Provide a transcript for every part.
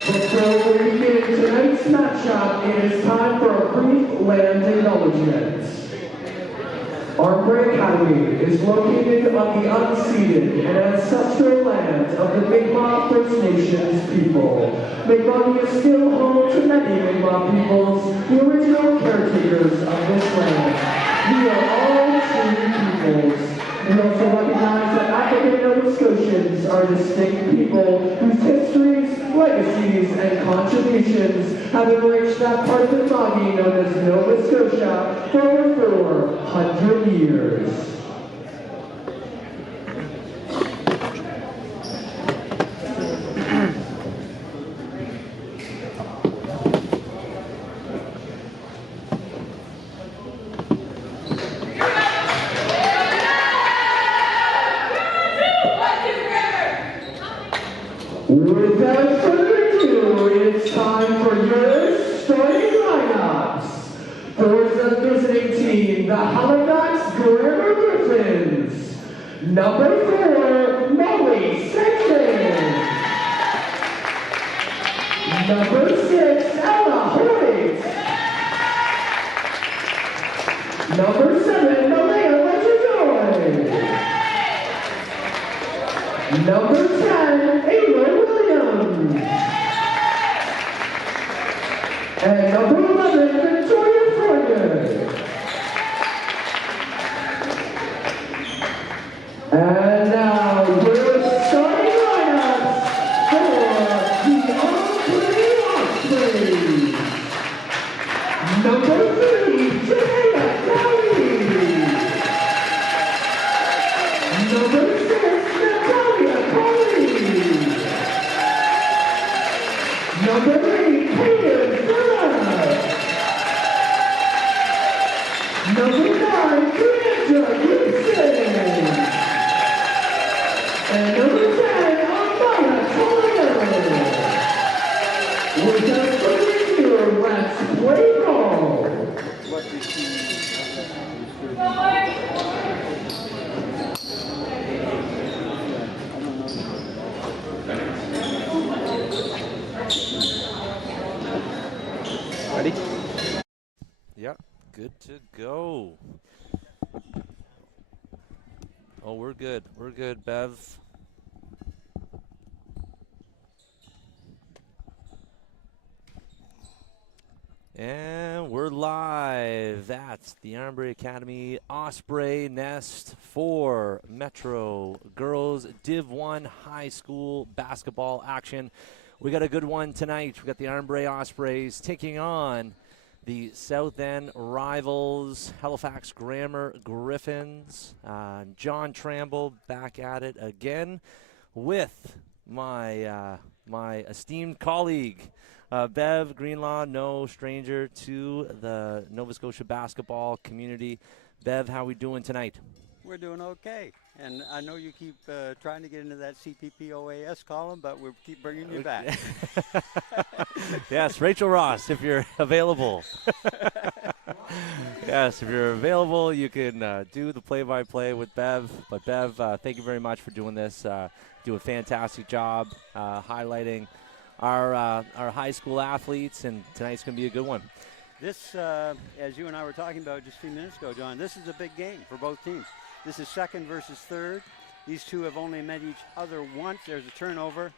Before we begin tonight's matchup, it is time for a brief land acknowledgement. Armbrae Academy is located on the unceded and ancestral land of the Mi'kmaq First Nations people. Mi'kmaq is still home to many Mi'kmaq peoples, the original caretakers of this land. We are all true peoples. We also recognize that African Nova Scotians are distinct people whose histories, legacies, and contributions have enriched that part of the Mi'kmaq known as Nova Scotia for over 400 years. Without further ado, it's time for your starting lineups. For the visiting team, the Halifax Grammar Griffins. Number 4, Molly Sampson. Number 6, Ella Hoyt. Number 7, Malaya Legijoy. Number 10, Ayla Williams. And number 11, Victoria Fournier. And now, your starting lineups for the Armbrae. Number 3, Jaya Downey. Number 6, Natalia Colley. Number 8, Hayden Phillips. Number 9, Brandon Gibson. And number 10, Amaya Collier. Without further ado, let's play ball. Ready? Yep, good to go. Oh, we're good. We're good, Bev. And we're live. That's the Armbrae Academy Osprey Nest 4 Metro Girls Div 1 High School basketball action. We got a good one tonight. We got the Armbrae Ospreys taking on the South End rivals, Halifax Grammar Griffins. John Tramble back at it again with my my esteemed colleague, Bev Greenlaw, no stranger to the Nova Scotia basketball community. Bev, how are we doing tonight? We're doing okay. And I know you keep trying to get into that CPPOAS column, but we'll keep bringing you back. Yes, Rachel Ross, if you're available. Yes, if you're available, you can do the play-by-play with Bev. But Bev, thank you very much for doing this. Do a fantastic job highlighting our high school athletes, and tonight's going to be a good one. This, as you and I were talking about just a few minutes ago, John, this is a big game for both teams. This is second versus third. These two have only met each other once. There's a turnover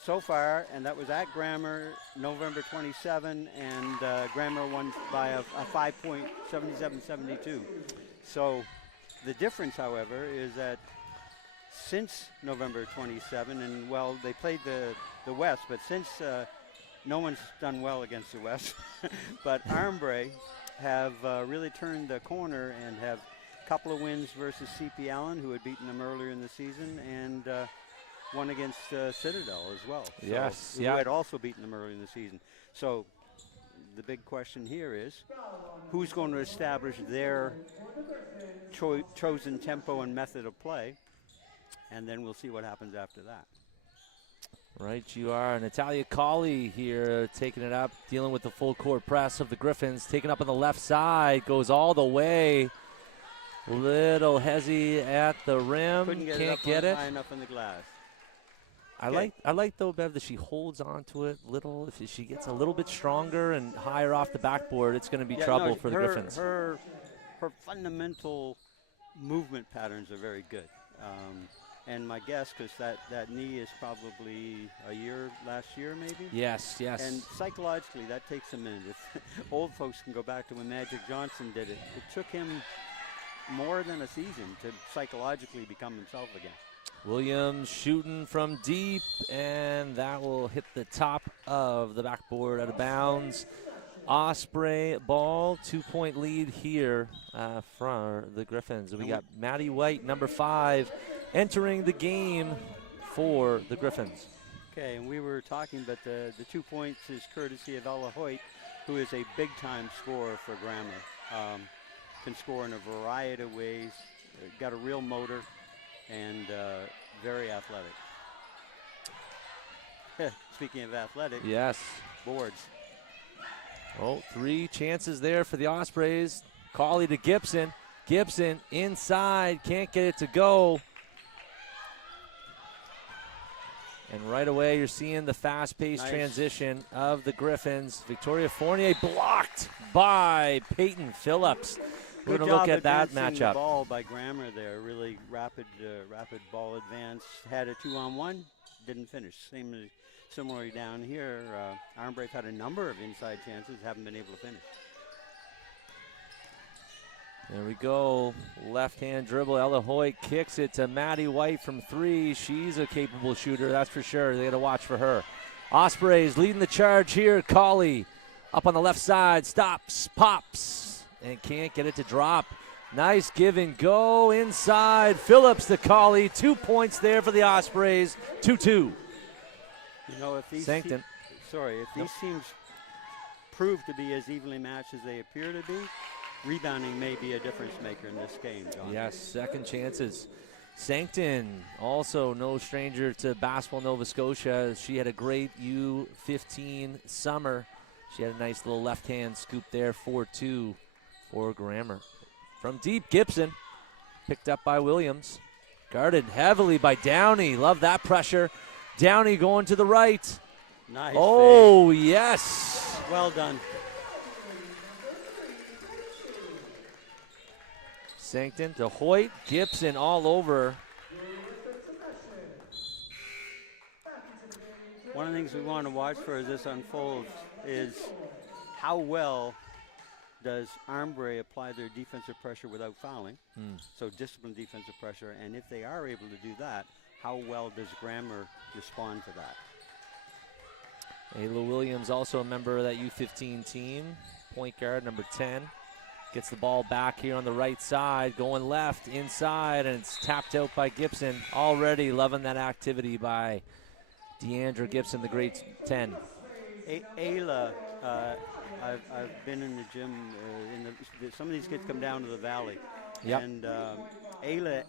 so far, and that was at Grammar, November 27, and Grammar won by a 5-point, 77-72. So the difference, however, is that since November 27, and well, they played the West, but since no one's done well against the West, but Armbrae have really turned the corner and have a couple of wins versus CP Allen, who had beaten them earlier in the season, and one against Citadel as well. Yes, who had also beaten them earlier in the season. So the big question here is, who's going to establish their chosen tempo and method of play, and then we'll see what happens after that. Right, you are. Natalia Colley here taking it up, dealing with the full court press of the Griffins. Taking up on the left side, goes all the way. Little hezzy at the rim. Couldn't get Can't it get it. high enough in the glass. I like though, Bev, that she holds on to it little. If she gets a little bit stronger and higher off the backboard, it's going to be trouble for the Griffins. Her fundamental movement patterns are very good. And my guess, because that knee is probably last year maybe? Yes. And psychologically, that takes a minute. If old folks can go back to when Magic Johnson did it, it took him more than a season to psychologically become himself again. Williams shooting from deep, and that will hit the top of the backboard out of bounds. Osprey ball, 2-point lead here for the Griffins. We got Maddie White, number 5, entering the game for the Griffins. Okay, and we were talking, but the 2 points is courtesy of Ella Hoyt, who is a big-time scorer for Grammar. Can score in a variety of ways, got a real motor, and very athletic. Speaking of athletic, yes, boards. Oh, 3 chances there for the Ospreys. Cawley to Gibson. Gibson inside, can't get it to go. And right away, you're seeing the fast-paced transition of the Griffins. Victoria Fournier blocked by Peyton Phillips. We're going to look at that matchup. The ball by Grammar there, really rapid ball advance. Had a 2-on-1, didn't finish. Similarly down here, Armbrae had a number of inside chances, haven't been able to finish. There we go. Left-hand dribble. Ella Hoyt kicks it to Maddie White from 3. She's a capable shooter, that's for sure. They got to watch for her. Ospreys leading the charge here. Cawley up on the left side, stops, pops, and can't get it to drop. Nice give and go inside. Phillips to Cawley. 2 points there for the Ospreys. 2-2. You know, if these Sancton. if these teams prove to be as evenly matched as they appear to be, rebounding may be a difference maker in this game, John. Yes, second chances. Sancton, also no stranger to basketball Nova Scotia. She had a great U15 summer. She had a nice little left-hand scoop there, 4-2 for Grammar. From deep, Gibson, picked up by Williams. Guarded heavily by Downey. Love that pressure. Downey going to the right. Nice. Oh, fade. Yes. Well done. Sancton to Hoyt. Gibson all over. One of the things we want to watch for as this unfolds is how well does Armbrae apply their defensive pressure without fouling, so disciplined defensive pressure, and if they are able to do that, how well does Grammar respond to that? Ayla Williams, also a member of that U15 team, point guard, number 10. Gets the ball back here on the right side, going left, inside, and it's tapped out by Gibson. Already loving that activity by Deandra Gibson, the grade 10. Ayla, I've been in the gym. Some of these kids come down to the valley, and Ayla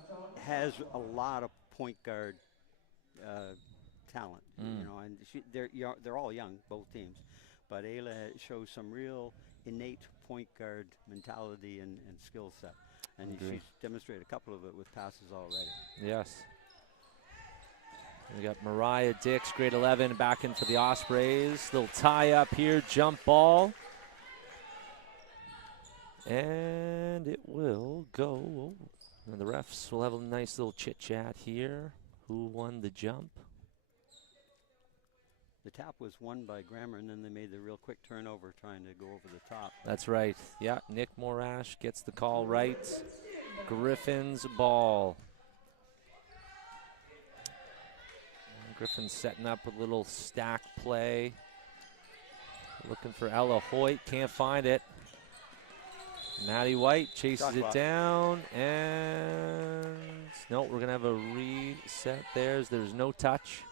has a lot of point guard talent. You know, and they're all young, both teams, but Ayla shows some real innate point guard mentality and skill set, and she's demonstrated a couple of it with passes already. Yes. We got Mariah Dix, grade 11, back in for the Ospreys. Little tie up here, jump ball. And it will go. And the refs will have a nice little chit chat here. Who won the jump? The tap was won by Grammar, and then they made the real quick turnover trying to go over the top. That's right. Yeah, Nick Morash gets the call right. Griffins ball. Griffins setting up a little stack play. Looking for Ella Hoyt, can't find it. Maddie White chases it down, and no, we're gonna have a reset there. There's no touch.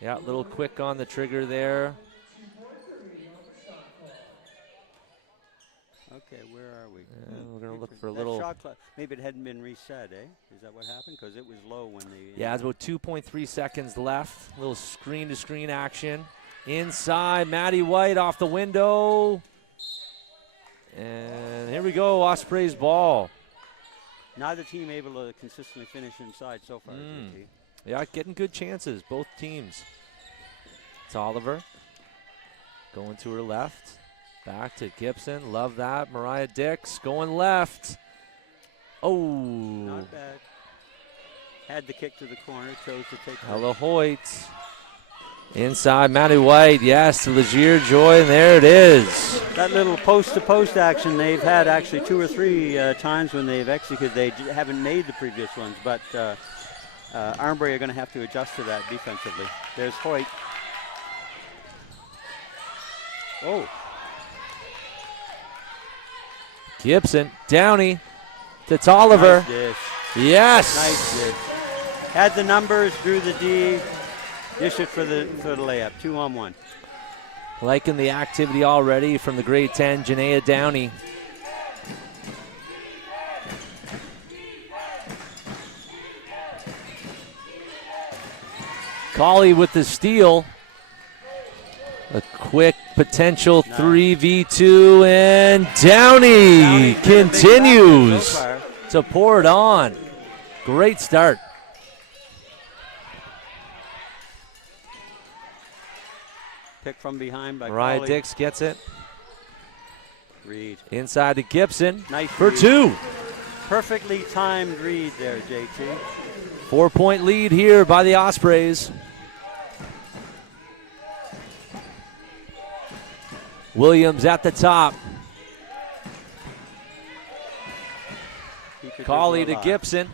Yeah, a little quick on the trigger there. Okay, where are we? We're going to look for a little. Shot clock, maybe it hadn't been reset, eh? Is that what happened? Because it was low when they. Yeah, it's about 2.3 seconds left. A little screen-to-screen action. Inside, Maddie White off the window. And here we go, Osprey's ball. Neither team able to consistently finish inside so far. Yeah, getting good chances, both teams. It's Oliver going to her left. Back to Gibson. Love that. Mariah Dix going left. Oh. Not bad. Had the kick to the corner. Chose to take Ella Hoyt. Inside, Maddie White. Yes, to Legier Joy, and there it is. That little post-to-post action they've had actually 2 or 3 times when they've executed. They haven't made the previous ones, but Armbrae are going to have to adjust to that defensively. There's Hoyt. Oh. Gibson, Downey, to Tolliver. Nice dish. Yes. Nice dish. Had the numbers, drew the D, dish it for the layup. 2-on-1. Liking the activity already from the grade 10, Janaea Downey. Colley with the steal. A quick potential 3v2, and Downey continues to pour it on. Great start. Pick from behind by Mariah Colley. Dix gets it. Reed. Inside to Gibson. Nice for read. 2. Perfectly timed read there, JT. 4-point lead here by the Ospreys. Williams at the top. Colley to Gibson.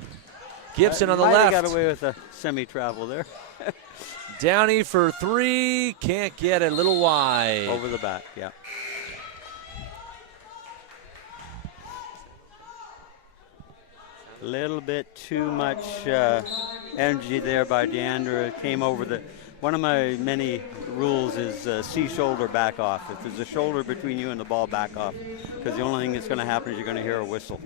Gibson on the left. Got away with a semi-travel there. Downey for 3. Can't get it. A little wide. Over the back, yeah. A little bit too much energy there by Deandra. Came over the... One of my many rules is see shoulder, back off. If there's a shoulder between you and the ball, back off. Because the only thing that's going to happen is you're going to hear a whistle.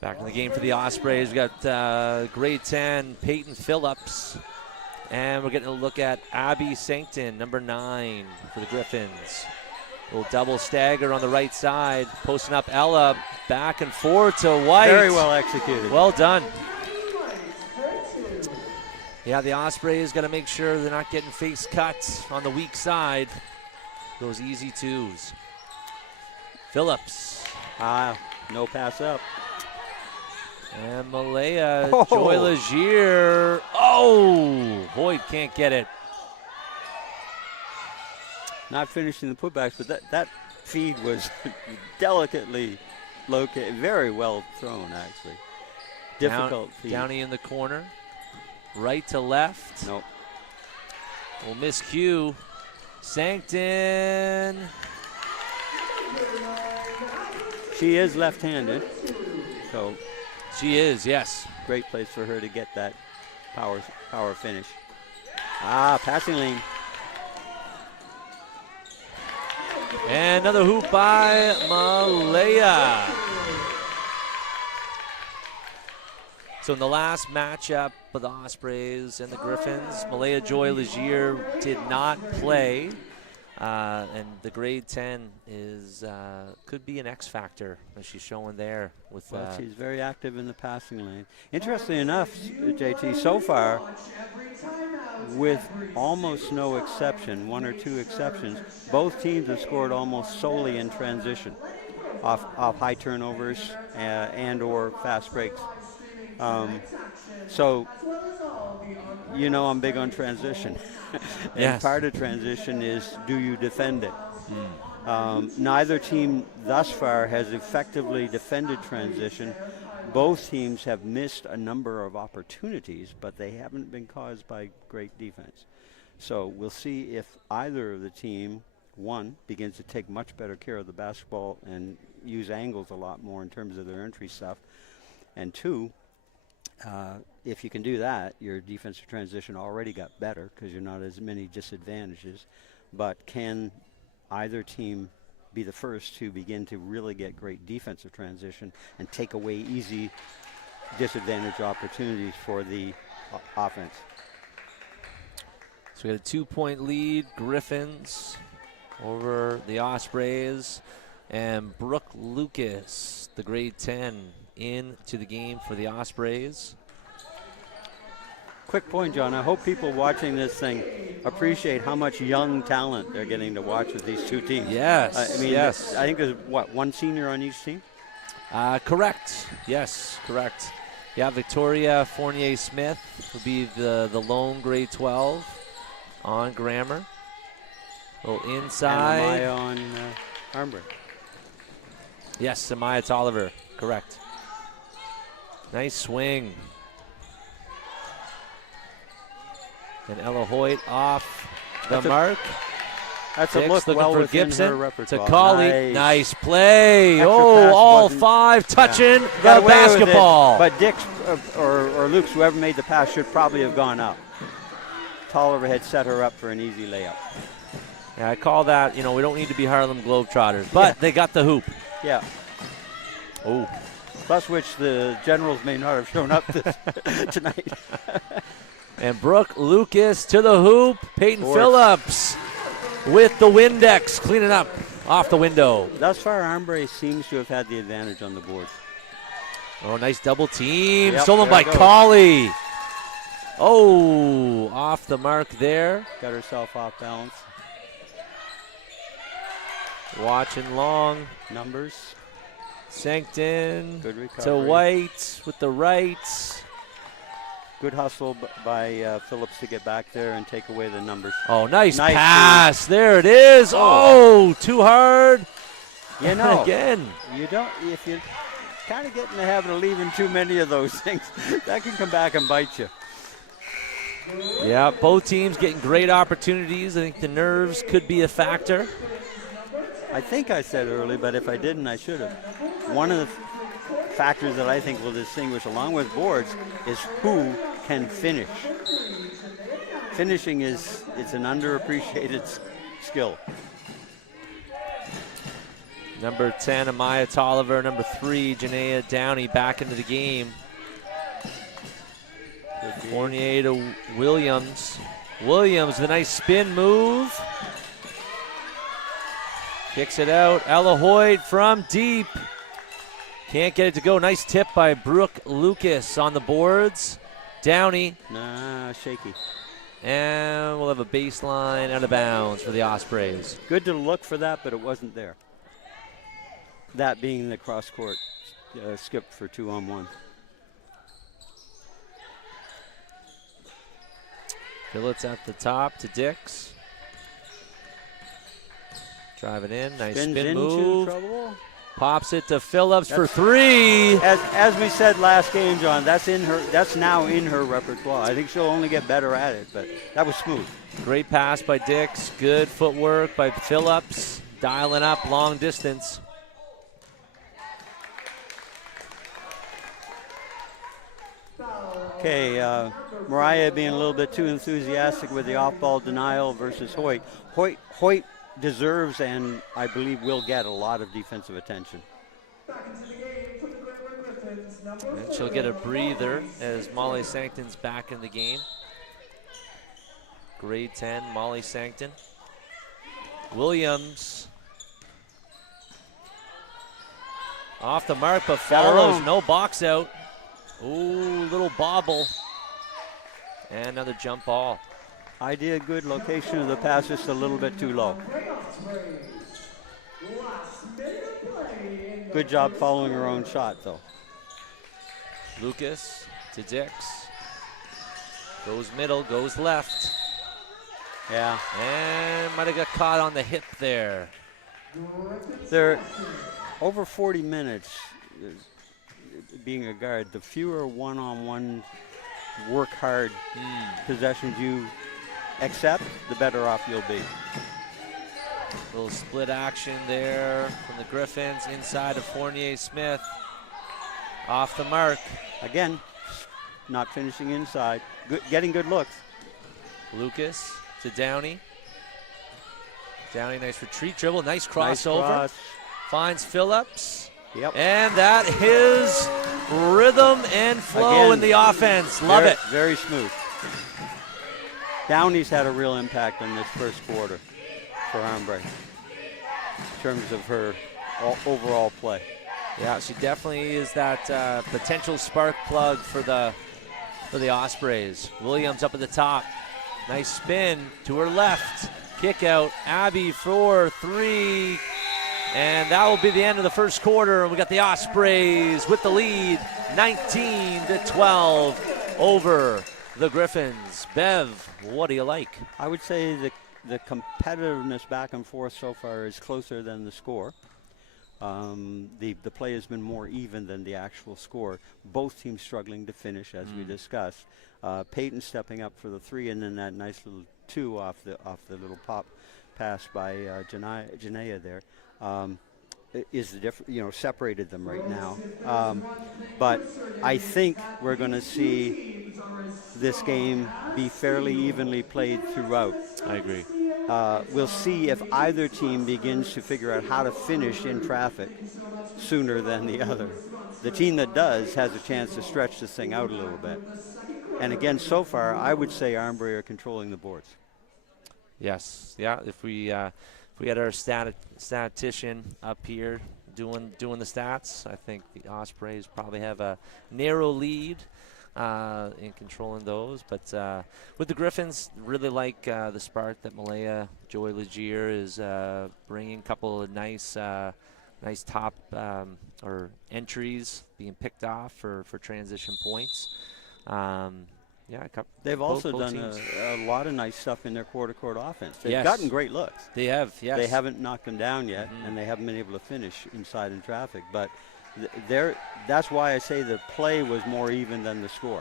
Back in the game for the Ospreys. We've got grade 10, Peyton Phillips. And we're getting a look at Abby Sankton, number 9 for the Griffins. A little double stagger on the right side. Posting up Ella, back and forth to White. Very well executed. Well done. Yeah, the Ospreys got to make sure they're not getting face cuts on the weak side. Those easy 2s. Phillips. No pass up. And Malaya, Joy Legier. Oh, Hoyt can't get it. Not finishing the putbacks, but that feed was delicately located. Very well thrown, actually. Difficult feed. Downey in the corner. Right to left. Nope. We'll miscue. Sankton. She is left-handed, so she is, yes. Great place for her to get that power finish. Passing lane. And another hoop by Malaya. So in the last matchup for the Ospreys and the Griffins, Malaya Joy Legier did not play. And the grade 10 is could be an X factor, as she's showing there. Well, she's very active in the passing lane. Interestingly enough, JT, so far, with almost no exception, 1 or 2 exceptions, both teams have scored almost solely in transition, off high turnovers and or fast breaks. So, you know, I'm big on transition. And yes. Part of transition is, do you defend it? Neither team thus far has effectively defended transition. Both teams have missed a number of opportunities, but they haven't been caused by great defense. So we'll see if either of the team, one, begins to take much better care of the basketball and use angles a lot more in terms of their entry stuff. And 2, if you can do that, your defensive transition already got better because you're not as many disadvantages. But can either team be the first to begin to really get great defensive transition and take away easy disadvantage opportunities for the offense? So we got a 2-point lead, Griffins over the Ospreys. And Brooke Lucas, the grade 10 into the game for the Ospreys. Quick point, John. I hope people watching this thing appreciate how much young talent they're getting to watch with these two teams. Yes. I mean, yes. I think there's, one senior on each team? Correct. Yes, correct. Yeah, Victoria Fournier-Smith would be the lone grade 12 on Grammar. A little inside. And Amaya on Armbrae. Yes, Amaya Tolliver. Correct. Nice swing. And Ella Hoyt off the mark. That's Dix a look looking well for within Gibson. her repertoire. To Colley. Nice play. Extra Oh, pass all wasn't- 5 touching Got the away with it, basketball. but Dix or Luke's, whoever made the pass, should probably have gone up. Tolliver had set her up for an easy layup. Yeah, I call that, we don't need to be Harlem Globetrotters, but they got the hoop. Yeah. Oh. Plus which the Generals may not have shown up tonight. And Brooke Lucas to the hoop. Peyton Fourth. Phillips with the Windex cleaning up off the window. Thus far, Armbrae seems to have had the advantage on the board. Oh, nice double team. Yep, Stolen there by it goes. Colley. Oh, off the mark there. Got herself off balance. Watching long. Numbers. Sankton Good to recovery. White with the right. Good hustle by Phillips to get back there and take away the numbers. Oh, nice Nice pass. There it is. Oh, too hard. You know, Again. you don't. If you kind of get in the habit of leaving too many of those things, that can come back and bite you. Yeah, both teams getting great opportunities. I think the nerves could be a factor. I think I said early, but if I didn't, I should have. One of the factors that I think will distinguish, along with boards, is who can finish. Finishing it's an underappreciated skill. Number 10, Amaya Tolliver. Number 3, Janaea Downey back into the game. Fournier to Williams. Williams, the nice spin move. Kicks it out. Ella Hoyt from deep. Can't get it to go. Nice tip by Brooke Lucas on the boards. Downey. Nah, shaky. And we'll have a baseline out of bounds for the Ospreys. Good to look for that, but it wasn't there. That being the cross-court skip for 2-on-1. Phillips at the top to Dix. Driving in, nice Spins spin into move. trouble. Pops it to Phillips for 3. As we said last game, John, that's now in her repertoire. I think she'll only get better at it, but that was smooth. Great pass by Dix. Good footwork by Phillips. Dialing up long distance. Okay, Mariah being a little bit too enthusiastic with the off-ball denial versus Hoyt. Hoyt deserves and I believe will get a lot of defensive attention. And she'll get a breather as Molly Sankton's back in the game. Grade 10, Molly Sankton. Williams. Off the mark, but follows. No box out. Ooh, little bobble. And another jump ball. Idea good, location of the pass just a little bit too low. Good job following her own shot, though. Lucas to Dix. Goes middle, goes left. Yeah. And might have got caught on the hip there. They're over 40 minutes being a guard. The fewer one-on-one work hard possessions you accept, the better off you'll be. Little split action there from the Griffins inside of Fournier-Smith. Off the mark. Again, not finishing inside. Getting good looks. Lucas to Downey. Downey, nice retreat dribble. Nice crossover. Nice cross. Finds Phillips. Yep. And that is rhythm and flow Again, in the offense. Love it. Very smooth. Downey's had a real impact on this first quarter for Armbrae in terms of her overall play. Yeah, she definitely is that potential spark plug for the Ospreys. Williams up at the top. Nice spin to her left. Kick out. Abby for 3. And that will be the end of the first quarter. We got the Ospreys with the lead, 19-12 over the Griffins. Bev, what do you like? I would say the competitiveness back and forth so far is closer than the score. The play has been more even than the actual score. Both teams struggling to finish, as we discussed. Peyton stepping up for the 3, and then that nice little 2 off the little pop pass by Janea there. Is the different, separated them right now. But I think we're going to see this game be fairly evenly played throughout. I agree. We'll see if either team begins to figure out how to finish in traffic sooner than the other. The team that does has a chance to stretch this thing out a little bit. And again, so far, I would say Armbrae are controlling the boards. Yes. Yeah. If we had our statistician up here doing the stats, I think the Ospreys probably have a narrow lead in controlling those. But with the Griffins, really like the spark that Malaya Joy Legier is bringing. A couple of nice top or entries being picked off for transition points. They've also done a lot of nice stuff in their quarter-court offense. They've gotten great looks. They have, yes. They haven't knocked them down yet, and they haven't been able to finish inside in traffic. But that's why I say the play was more even than the score.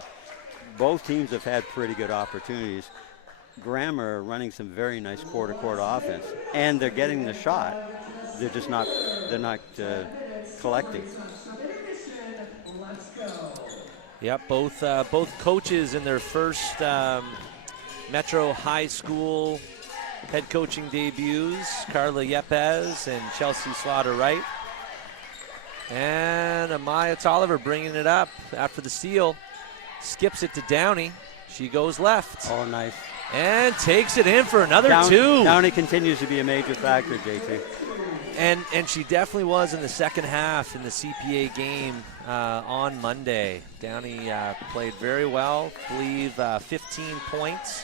Both teams have had pretty good opportunities. Grammar are running some very nice quarter-court offense, and they're getting the shot. They're just not collecting. Yep, both coaches in their first Metro High School head coaching debuts, Carla Yepes and Chelsea Slaughter-Wright. And Amaya Tolliver bringing it up after the steal. Skips it to Downey. She goes left. Oh, nice. And takes it in for another 2. Downey continues to be a major factor, JT. And she definitely was in the second half in the CPA game on Monday. Downey played very well, I believe 15 points.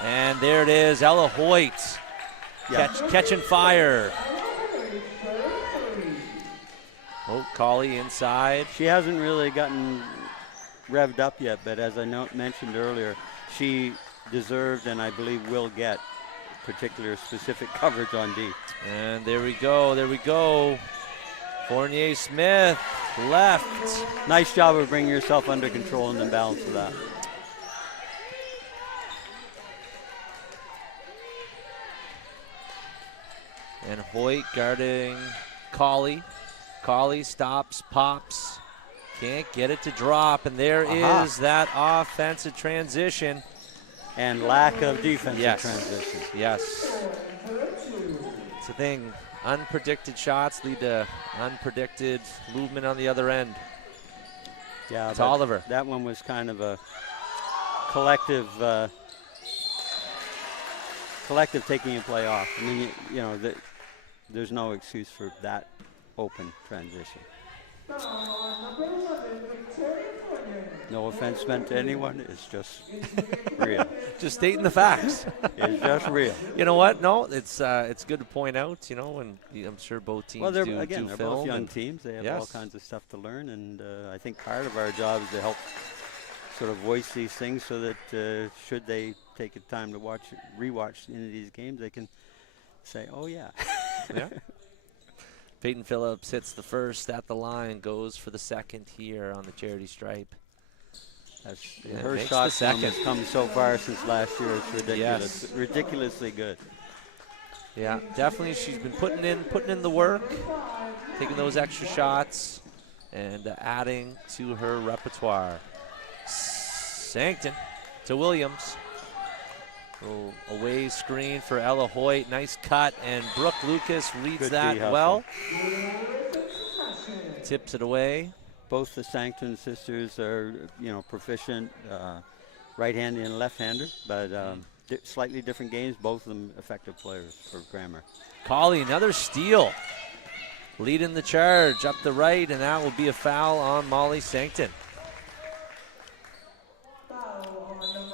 And there it is, Ella Hoyt catching fire. Oh, Colley inside. She hasn't really gotten revved up yet, but as I mentioned earlier, she deserved and I believe will get particular specific coverage on D. And there we go. Fournier Smith, left. Nice job of bringing yourself under control and then balance of that. And Hoyt guarding Colley. Colley stops, pops. Can't get it to drop, and there is that offensive transition. And lack of defensive transition. Yes. It's the thing. Unpredicted shots lead to unpredicted movement on the other end. Yeah, it's Oliver. That one was kind of a collective taking a play off. I mean, there's no excuse for that open transition. No offense meant to anyone. It's just real. Just stating the facts. It's just real. You know what? No, it's good to point out. And I'm sure both teams they're do both young teams. They have all kinds of stuff to learn, and I think part of our job is to help sort of voice these things so that should they take the time to rewatch any of these games, they can say, "Oh yeah." Yeah. Peyton Phillips hits the first at the line, goes for the second here on the charity stripe. Her shot has come so far since last year. It's ridiculous. Yes. Ridiculously good. Yeah, definitely. She's been putting in the work, taking those extra shots, and adding to her repertoire. Sancton to Williams. Little away screen for Ella Hoyt. Nice cut, and Brooke Lucas reads that well. Tips it away. Both the Sancton sisters are, proficient right-hander and left-hander, but slightly different games. Both of them effective players for Grammar. Colley, another steal. leading the charge up the right, and that will be a foul on Molly Sancton.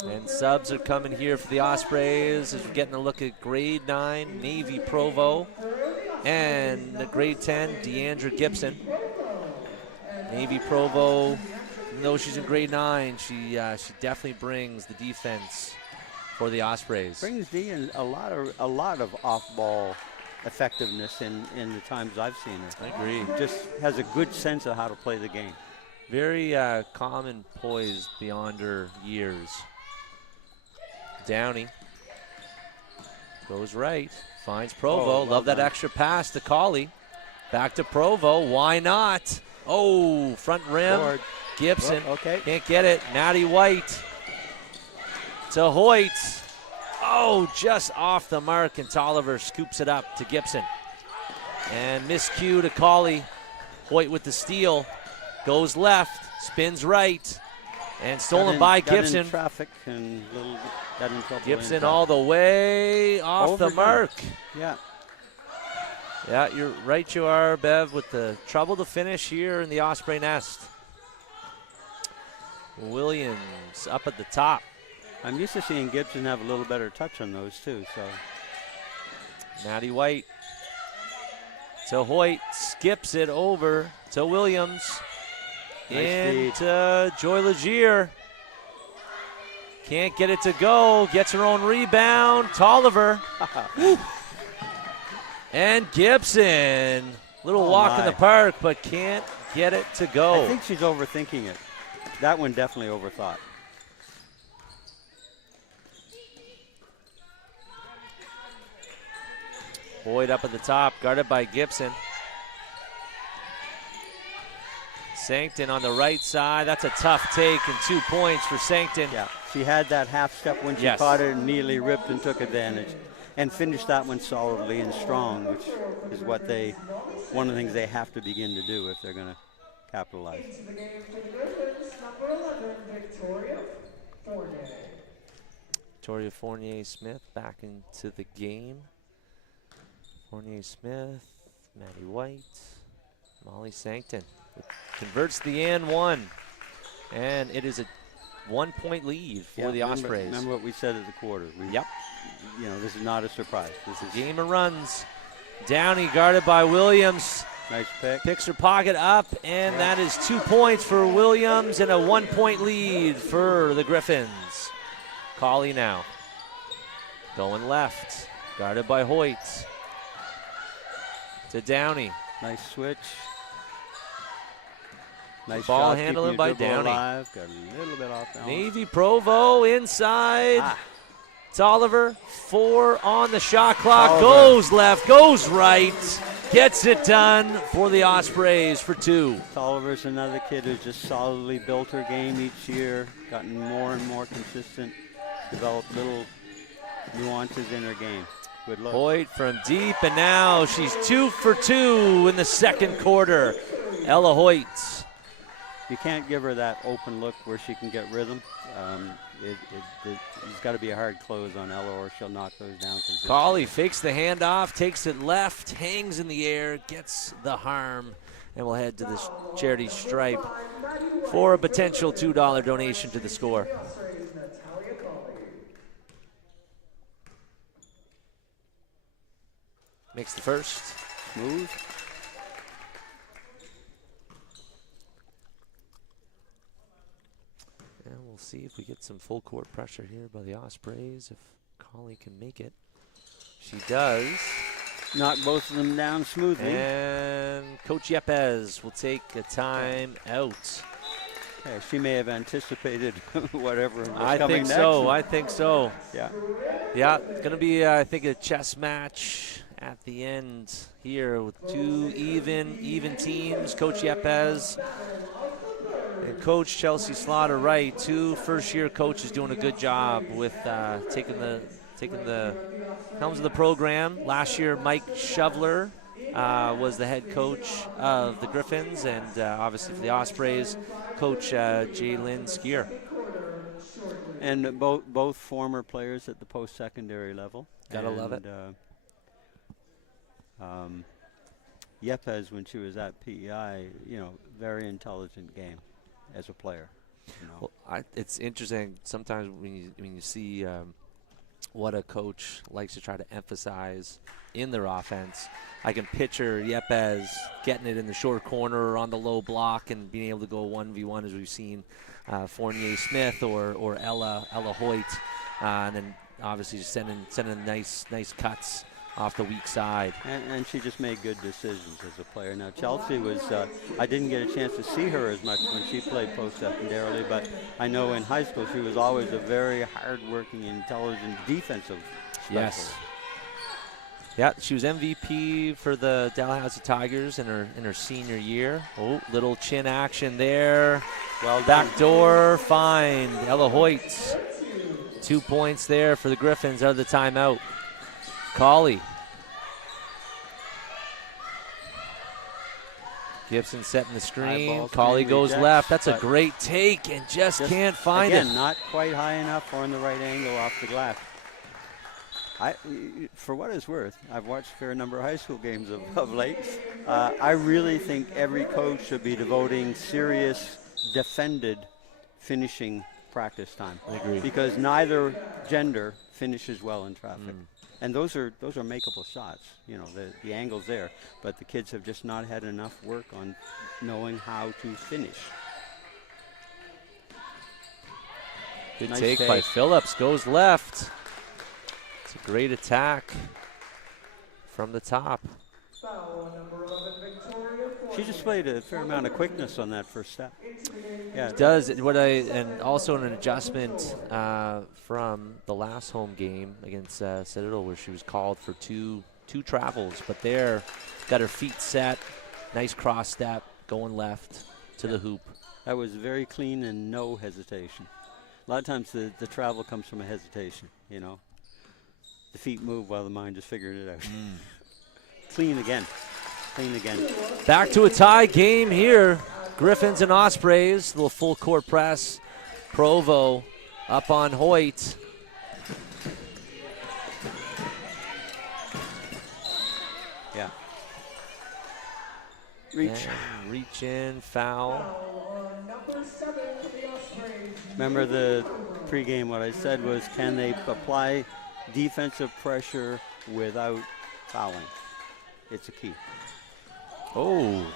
And subs are coming here for the Ospreys as we're getting a look at grade 9, Navy Provo, and the grade 10, Deandra Gibson. Navy Provo, even though she's in grade 9, she definitely brings the defense for the Ospreys. Brings Dee a lot of off-ball effectiveness in the times I've seen her. I agree. Just has a good sense of how to play the game. Very calm and poised beyond her years. Downey goes right, finds Provo. Love that extra pass to Colley. Back to Provo. Why not? Oh, front rim. Forward. Gibson. Okay. Can't get it. Maddie White to Hoyt. Oh, just off the mark, and Tolliver scoops it up to Gibson. And miscue to Colley. Hoyt with the steal. Goes left, spins right, and stolen by Gibson. Got in traffic and got in trouble. Gibson all the way off the mark. Yeah. Yeah, you're right, you are, Bev, with the trouble to finish here in the Osprey nest. Williams up at the top. I'm used to seeing Gibson have a little better touch on those too. So Maddie White to Hoyt, skips it over to Williams. Into Joy Legier. Can't get it to go. Gets her own rebound. Tolliver. And Gibson. Little walk in the park, but can't get it to go. I think she's overthinking it. That one definitely overthought. Boyd up at the top, guarded by Gibson. Sancton on the right side. That's a tough take, and 2 points for Sancton. Yeah, she had that half step when she caught it and nearly ripped and took advantage. And finished that one solidly and strong, which is what one of the things they have to begin to do if they're going to capitalize. Victoria Fournier-Smith back into the game. Fournier-Smith, Maddie White, Molly Sancton. Converts the and one. And it is a 1 point lead for the Ospreys. Remember what we said at the quarter. You know, this is not a surprise. This is game of runs. Downey guarded by Williams. Nice pick. Picks her pocket up, and that is 2 points for Williams and a 1 point lead for the Griffins. Colley now. Going left. Guarded by Hoyt. To Downey. Nice switch. Nice ball shot, handling by Downey. Alive. Got a little bit off balance. Navy Provo inside. Tolliver, 4 on the shot clock. Goes left, goes right. Gets it done for the Ospreys for 2. Tolliver's another kid who's just solidly built her game each year, gotten more and more consistent, developed little nuances in her game. Good look. Hoyt from deep, and now she's 2 for 2 in the second quarter. Ella Hoyt. You can't give her that open look where she can get rhythm. It's got to be a hard close on Ella or she'll knock those down. Colley fakes the handoff, takes it left, hangs in the air, gets the harm, and we'll head to the charity stripe for a potential $2 donation to the score. Makes the first. Smooth. And we'll see if we get some full court pressure here by the Ospreys, if Colley can make it. She does. Knock both of them down smoothly. And Coach Yepes will take a time out. Yeah, she may have anticipated whatever was I coming think next. so. I think so. Yeah. Yeah, it's going to be, I think, a chess match at the end here with 2 even teams. Coach Yepes and Coach Chelsea Slaughter-Wright, 2 first-year coaches doing a good job with taking the helms of the program. Last year, Mike Shoveler was the head coach of the Griffins, and obviously for the Ospreys, Coach Jalen Skier. And both former players at the post-secondary level. Gotta love it. Yepes, when she was at PEI, you know, very intelligent game as a player. You know. Well, it's interesting sometimes when you see what a coach likes to try to emphasize in their offense. I can picture Yepes getting it in the short corner or on the low block and being able to go 1v1 as we've seen Fournier Smith or Ella Hoyt, and then obviously just sending nice cuts off the weak side. And she just made good decisions as a player. Now, Chelsea was, I didn't get a chance to see her as much when she played post-secondarily, but I know in high school she was always a very hard-working, intelligent defensive specialist. Yes. Yeah, she was MVP for the Dalhousie Tigers in her senior year. Oh, little chin action there. Well, backdoor find. Ella Hoyt. 2 points there for the Griffins out of the timeout. Colley. Gibson setting the screen. Colley goes left. That's a great take and just can't find it. Again, not quite high enough or in the right angle off the glass. For what it's worth, I've watched a fair number of high school games of late. I really think every coach should be devoting serious, defended finishing practice time. I agree. Because neither gender finishes well in traffic. And those are makeable shots. You know, the angle's there, but the kids have just not had enough work on knowing how to finish. Good take by Phillips, goes left. It's a great attack from the top. She displayed a fair amount of quickness on that first step. Yeah, it does. And also an adjustment from the last home game against Citadel, where she was called for two travels, but there got her feet set, nice cross step, going left to the hoop. That was very clean and no hesitation. A lot of times the travel comes from a hesitation, you know. The feet move while the mind just figuring it out. Clean again. Clean again. Back to a tie game here. Griffins and Ospreys. Little full court press. Provo up on Hoyt. Yeah. Reach in, foul. Remember the pregame, what I said was, can they apply defensive pressure without fouling? It's a key. Oh,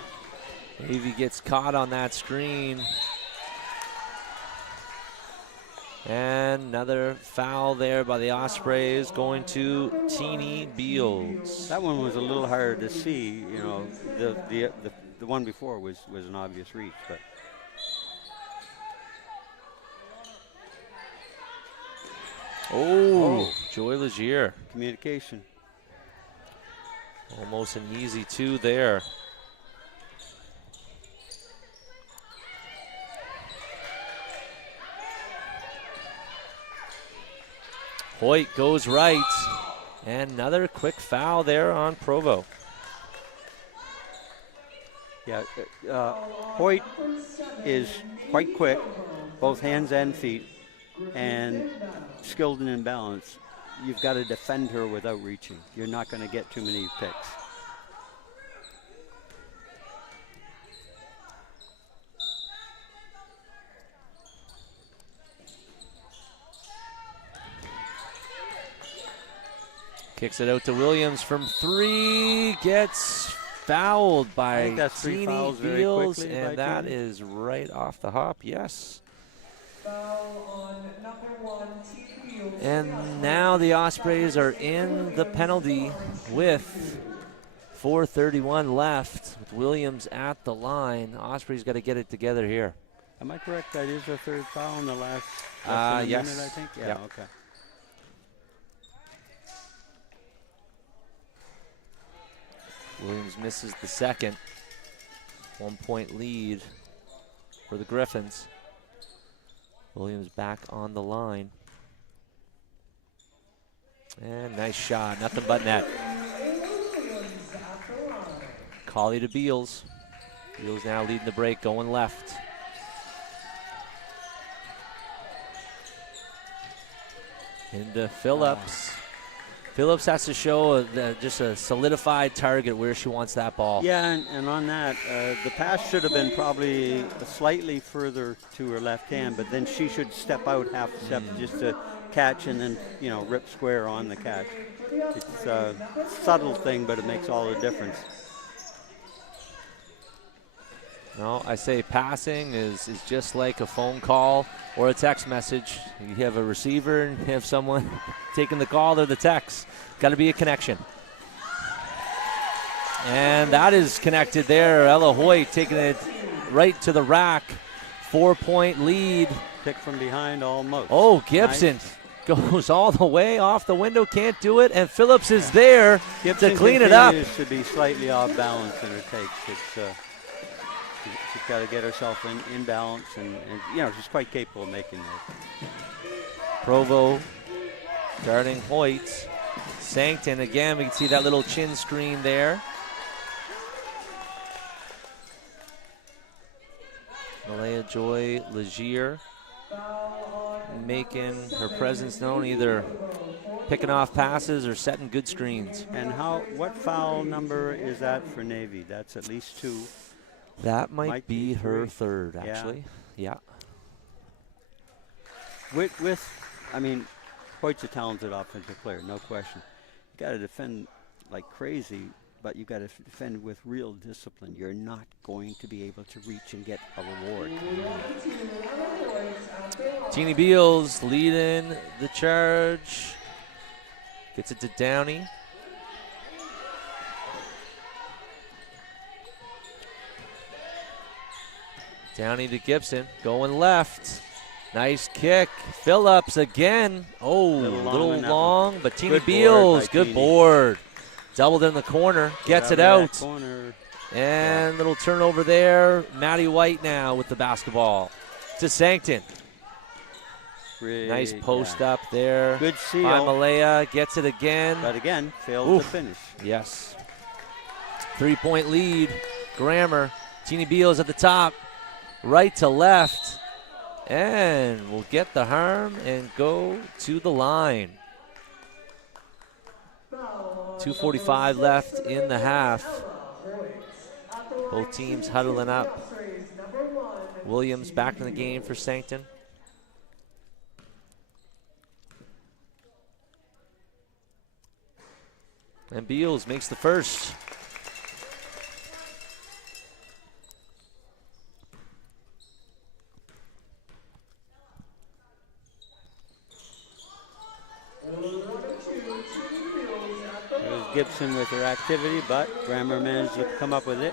Avey gets caught on that screen. And another foul there by the Ospreys, going to Teeny Beals. That one was a little hard to see. You know, the one before was an obvious reach, but. Oh, Joy Legier. Communication. Almost an easy two there. Hoyt goes right. And another quick foul there on Provo. Yeah, Hoyt is quite quick, both hands and feet, and skilled and in balance. You've got to defend her without reaching. You're not going to get too many picks. Kicks it out to Williams from three, gets fouled by Teeny Beals, and that is right off the hop, yes. And now the Ospreys are in the penalty with 4:31 left, with Williams at the line. Ospreys got to get it together here. Am I correct? That is the third foul in the last yes. minute, I think? Yeah, yep. Okay. Williams misses the second. 1 point lead for the Griffins. Williams back on the line. And nice shot, nothing but net. Colley to Beals. Beals now leading the break, going left. Into Phillips. Phillips has to show just a solidified target where she wants that ball. Yeah, and on that, the pass should have been probably slightly further to her left hand, but then she should step out half a step just to catch and then, rip square on the catch. It's a subtle thing, but it makes all the difference. No, I say passing is just like a phone call or a text message. You have a receiver and you have someone taking the call or the text. Got to be a connection. And that is connected there. Ella Hoyt taking it right to the rack. 4-point lead. Pick from behind almost. Oh, Gibson goes all the way off the window, can't do it, and Phillips is there to clean it up. Gibson should be slightly off balance in her takes. She's got to get herself in balance, and she's quite capable of making those. Provo guarding Hoyt. Sancton again, we can see that little chin screen there. Malaya Joy Legier making her presence known, either picking off passes or setting good screens. And what foul number is that for Navy? That's at least 2. That might be her 3rd, actually. Yeah. Hoyt's a talented offensive player, no question. You got to defend like crazy, but you got to defend with real discipline. You're not going to be able to reach and get a reward. Teeny Beals leading the charge. Gets it to Downey. Downey to Gibson, going left. Nice kick. Phillips again. Oh, little long, but Teeny Beals, good board. Doubled in the corner, gets it out. And little turnover there. Maddie White now with the basketball. To Sancton. Nice post up there. Good seal. By Malaya, gets it again. But again, failed to finish. Yes. 3-point lead. Grammer. Teeny Beals at the top. Right to left. And we'll get the harm and go to the line. 2:45 left in the half. Both teams huddling up. Williams back in the game for Sancton. And Beals makes the first. Gibson with her activity, but Grammer managed to come up with it.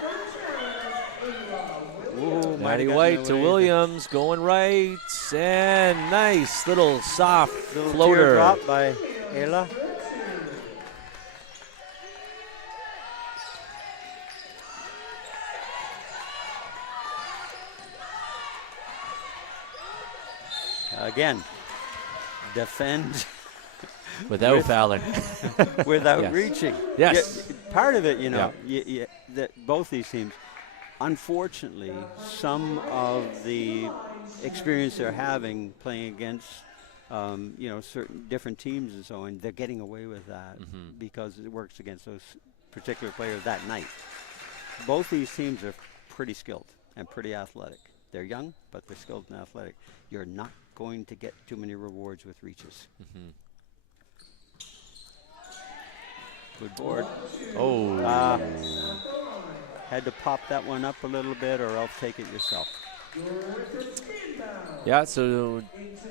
Ooh, Maddie White to Williams, going right, and nice little soft floater. Drop by Ayla. Again, defend. Without fouling. Without reaching. Yes. Part of it, that both these teams, unfortunately, some of the experience they're having playing against, certain different teams and so on, they're getting away with that because it works against those particular players that night. Both these teams are pretty skilled and pretty athletic. They're young, but they're skilled and athletic. You're not going to get too many rewards with reaches. Good board. Oh. Had to pop that one up a little bit or else take it yourself. Yeah, so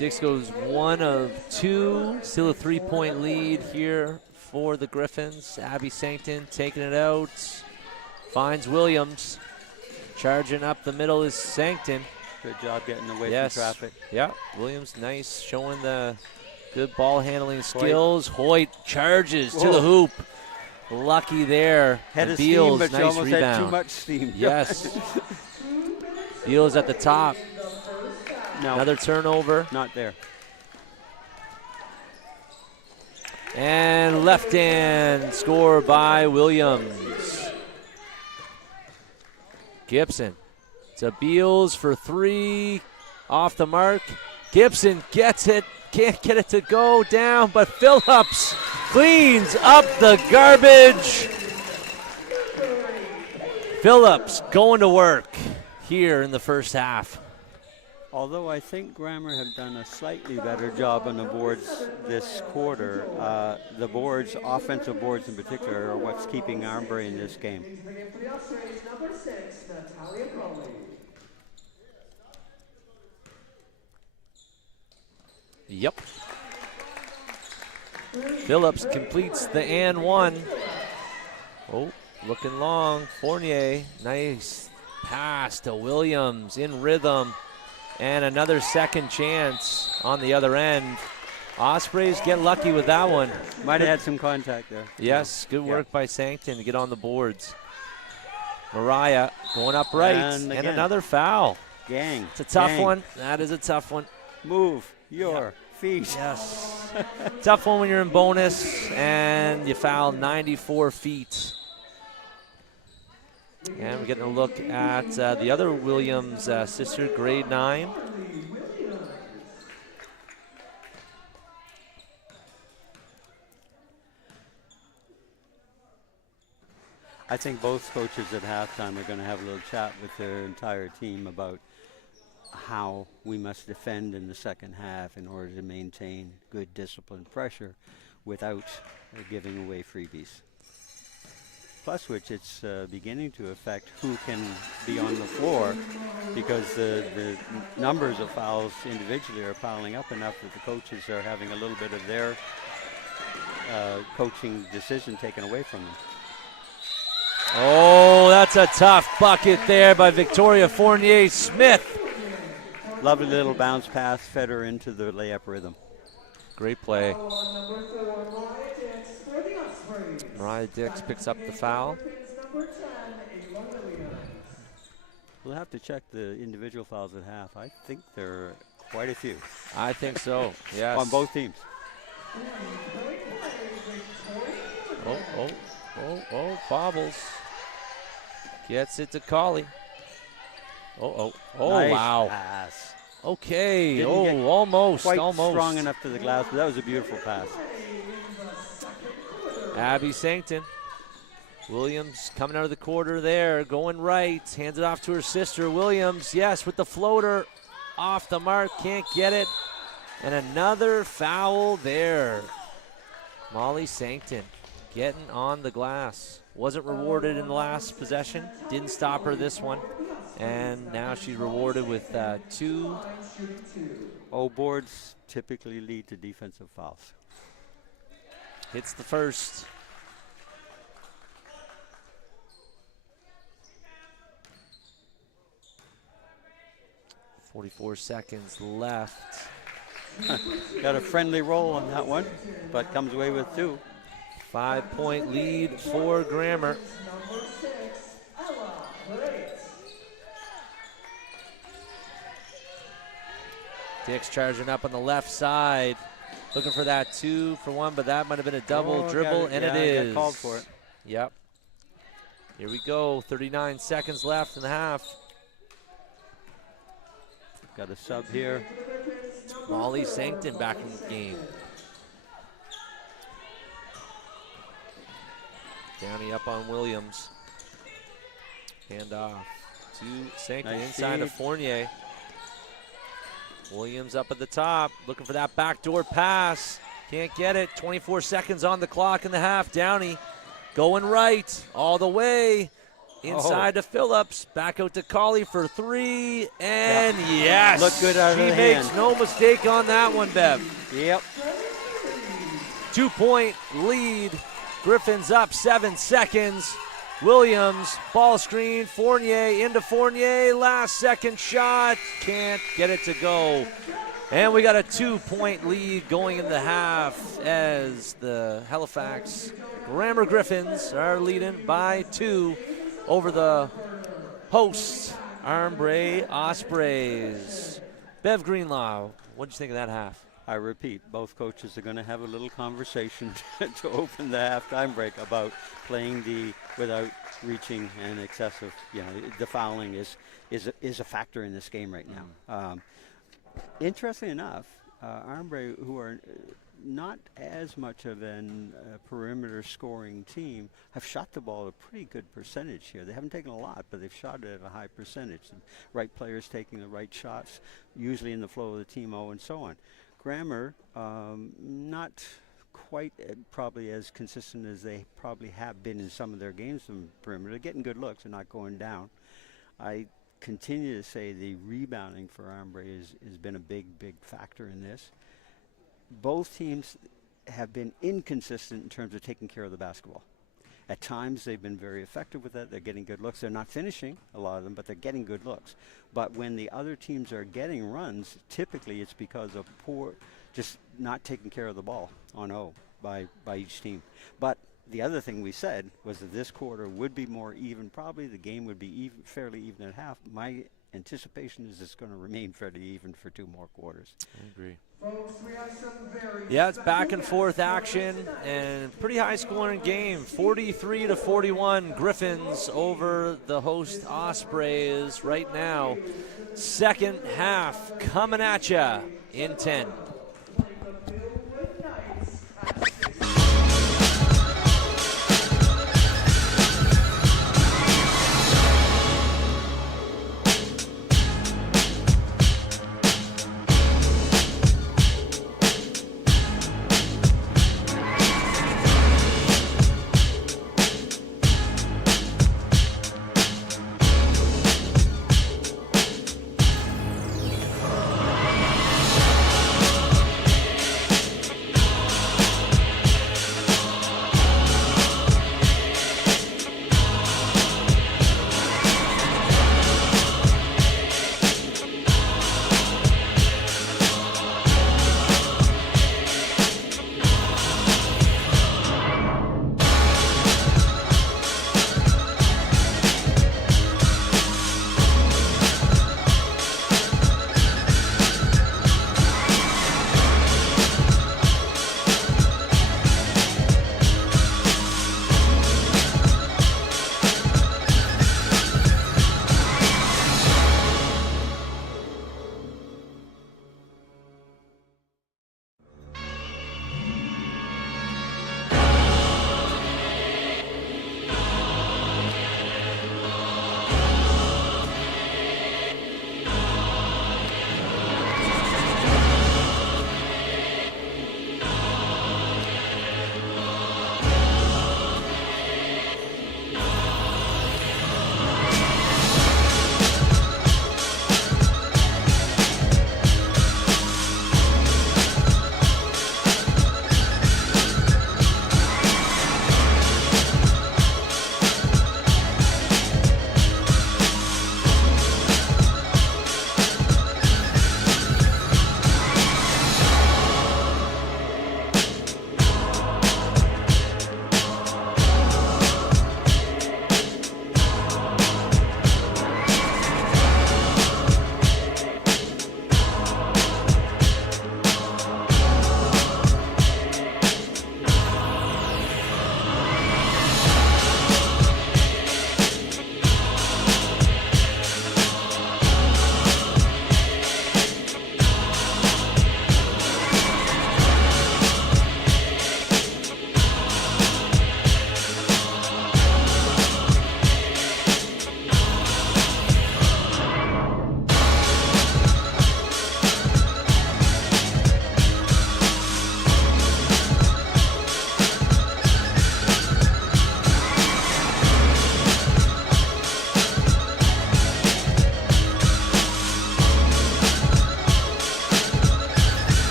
Dix goes 1 of 2. Still a 3-point lead here for the Griffins. Abby Sancton taking it out. Finds Williams. Charging up the middle is Sancton. Good job getting away from traffic. Yeah, Williams nice, showing the good ball handling skills. Hoyt charges to the hoop. Lucky there. Had a Beals, steam, but nice she almost rebound. had too much steam. Yes. Beals at the top. No. Another turnover. Not there. And left hand score by Williams. Gibson to Beals for 3. Off the mark. Gibson gets it, can't get it to go down, but Phillips cleans up the garbage. Phillips going to work here in the first half. Although I think Grammar have done a slightly better job on the boards this quarter, the boards, offensive boards in particular, are what's keeping Armbrae in this game. Yep. Phillips completes the and one. Oh, looking long. Fournier, nice pass to Williams in rhythm. And another second chance on the other end. Ospreys get lucky with that one. Might have had some contact there. Yes, good work by Sancton to get on the boards. Mariah going up right, and another foul. Gang. It's a tough one. That is a tough one. Move your feet. Yes. Tough one when you're in bonus and you foul 94 feet. And we're getting a look at the other Williams sister, grade 9. I think both coaches at halftime are going to have a little chat with their entire team about how we must defend in the second half in order to maintain good disciplined pressure without giving away freebies. Plus which it's beginning to affect who can be on the floor, because the numbers of fouls individually are piling up enough that the coaches are having a little bit of their coaching decision taken away from them. Oh, that's a tough bucket there by Victoria Fournier-Smith. Lovely little bounce pass, fed her into the layup rhythm. Great play. Mariah Dix picks up the foul. We'll have to check the individual fouls at half. I think there are quite a few. I think so, yes. On both teams. Oh, bobbles. Gets it to Colley. Oh, nice wow. Pass. Okay, almost. Quite strong enough to the glass, but that was a beautiful pass. Abby Sancton. Williams coming out of the quarter there, going right, hands it off to her sister. Williams, yes, with the floater, off the mark, can't get it. And another foul there. Molly Sancton getting on the glass. Wasn't rewarded in the last possession, didn't stop her this one. And now she's rewarded with 2. Boards typically lead to defensive fouls. Hits the first. .44 seconds left. Got a friendly roll on that one, but comes away with 2. 5-point lead for Grammar. Dix charging up on the left side. Looking for that 2-for-1, but that might have been a double dribble, and it is. Got called for it. Yep. Here we go, 39 seconds left in the half. Got a sub here. Molly Sancton back in the game. Downey up on Williams. Hand off to Sancton, Nice inside to Fournier. Williams up at the top, looking for that backdoor pass. Can't get it. 24 seconds on the clock in the half. Downey going right all the way. Inside to Phillips. Back out to Colley for 3. And yes. Look good out of the hand. She makes no mistake on that one, Bev. Yep. 2-point lead. Griffins up 7 seconds. Williams, ball screen, Fournier into Fournier, last second shot, can't get it to go. And we got a 2-point lead going in the half as the Halifax Grammar Griffins are leading by 2 over the hosts, Armbrae Ospreys. Bev Greenlaw, what did you think of that half? I repeat, both coaches are going to have a little conversation to open the halftime break about playing without reaching and excessive. The fouling is a factor in this game right now. Interestingly enough, Armbrae, who are not as much of an perimeter scoring team, have shot the ball a pretty good percentage here. They haven't taken a lot, but they've shot it at a high percentage. The right players taking the right shots, usually in the flow of the team, and so on. Grammar, not quite probably as consistent as they probably have been in some of their games from perimeter. They're getting good looks and not going down. I continue to say the rebounding for Armbrae has been a big factor in this. Both teams have been inconsistent in terms of taking care of the basketball. At times, they've been very effective with that. They're getting good looks. They're not finishing, a lot of them, but they're getting good looks. But when the other teams are getting runs, typically it's because of just not taking care of the ball on O by each team. But the other thing we said was that this quarter would be more even. Probably the game would be fairly even at half. My anticipation is it's going to remain fairly even for 2 more quarters. I agree. Folks, we have some very Yeah, it's back and forth action and pretty high scoring game. 43-41 Griffins over the host Ospreys right now. Second half coming at ya in 10.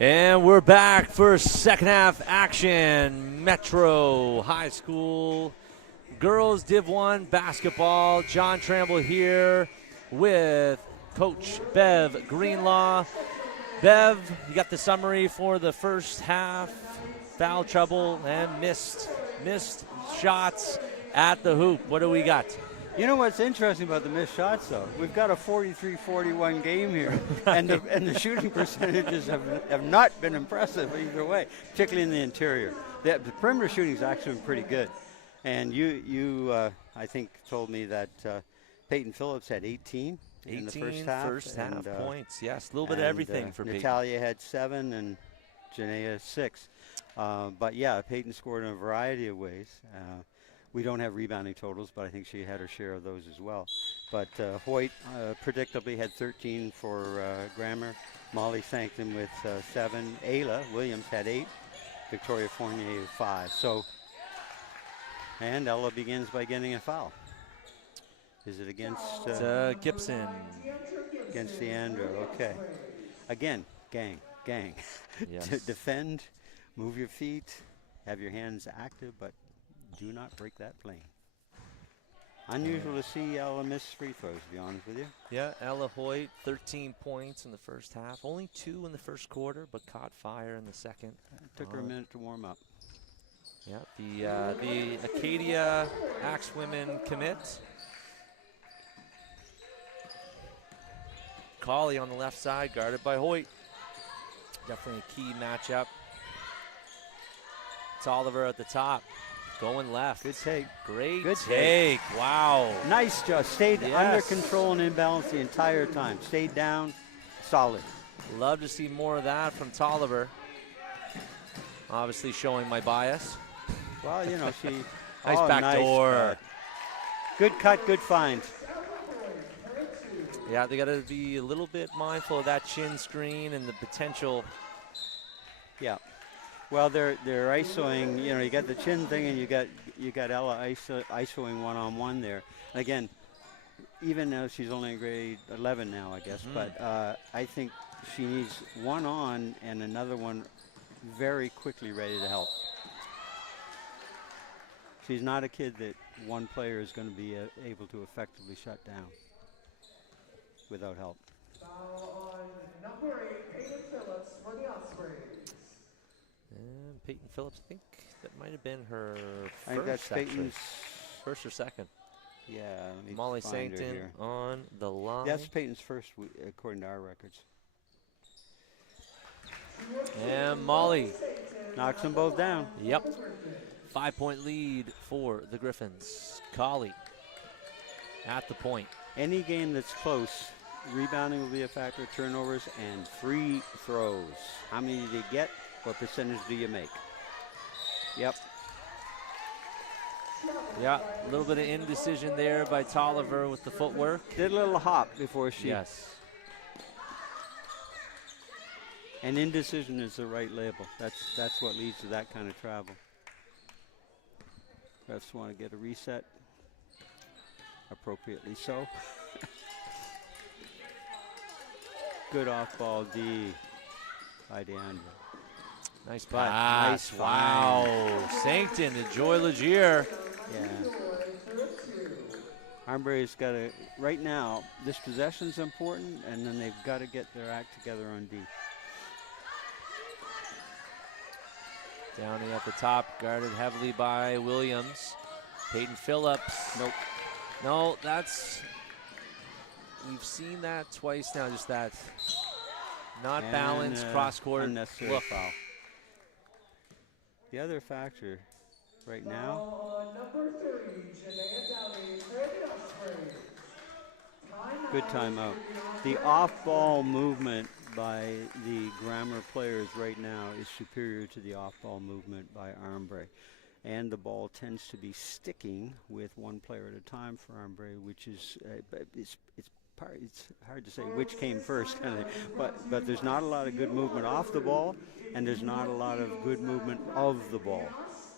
And we're back for second half action. Metro High School girls Div 1 basketball. John Tramble here with Coach Bev Greenlaw. Bev, you got the summary for the first half. Foul trouble and missed shots at the hoop. What do we got? You know what's interesting about the missed shots, though? We've got a 43-41 game here, and the shooting percentages have not been impressive either way, particularly in the interior. The perimeter shooting has actually been pretty good. And you I think, told me that Peyton Phillips had 18 in the first half. Points, yes. A little bit of everything for Peyton. Natalia had 7 and Janaea 6. But, yeah, Peyton scored in a variety of ways. We don't have rebounding totals, but I think she had her share of those as well. But Hoyt predictably had 13 for Grammar. Molly Sanctum with 7. Ayla Williams had 8. Victoria Fournier 5. So, and Ella begins by getting a foul. Is it against Gibson? Against Leandro, okay. Again, gang. Yes. Defend, move your feet, have your hands active, but do not break that plane. Unusual to see Ella miss free throws, to be honest with you. Yeah, Ella Hoyt, 13 points in the first half. Only 2 in the first quarter, but caught fire in the second. It took her a minute to warm up. Yeah, the Acadia Axe women commit. Colley on the left side, guarded by Hoyt. Definitely a key matchup. It's Oliver at the top, going left. Good take. Great Good take. Wow. Nice job. Stayed under control and in balance the entire time. Stayed down, solid. Love to see more of that from Tolliver. Obviously showing my bias. Well, you know, she... nice backdoor. Good cut, good find. Yeah, they got to be a little bit mindful of that chin screen and the potential. Yeah. Well, they're ISOing. You know, you got the chin thing, and you got Ella ISOing one-on-one there. And again, even though she's only in grade 11 now, I guess, but I think she needs one on and another one very quickly ready to help. She's not a kid that one player is going to be able to effectively shut down without help. Foul on number 8, Peyton Phillips for the Ospreys. And Peyton Phillips, I think that might have been her first. I think that's Peyton's first or second. Yeah. Molly Sancton on the line. That's Peyton's first, according to our records. And Molly knocks them both down. Yep. 5-point lead for the Griffins. Colley at the point. Any game that's close, rebounding will be a factor, turnovers, and free throws. How many do you get? What percentage do you make? Yep. Yeah, a little bit of indecision there by Tolliver with the footwork. Did a little hop before she. Yes. And indecision is the right label. That's what leads to that kind of travel. Refs want to get a reset. Appropriately so. Good off-ball D by DeAndre. Nice pass. Nice. Wow. Sancton to Joy Legier. Yeah. Armbrae's got to, right now, this possession's important, and then they've got to get their act together on D. Downey at the top, guarded heavily by Williams. Peyton Phillips. Nope. No, we've seen that twice now, just that not and balanced cross-court unnecessary foul. The other factor right now. Number 3, Janaea Downey for the Ospreys. Good timeout. The off-ball movement by the Grammar players right now is superior to the off-ball movement by Armbrae. And the ball tends to be sticking with one player at a time for Armbrae, which is it's hard to say which came first, but there's not a lot of good movement off the ball, and there's not a lot of good movement of the ball.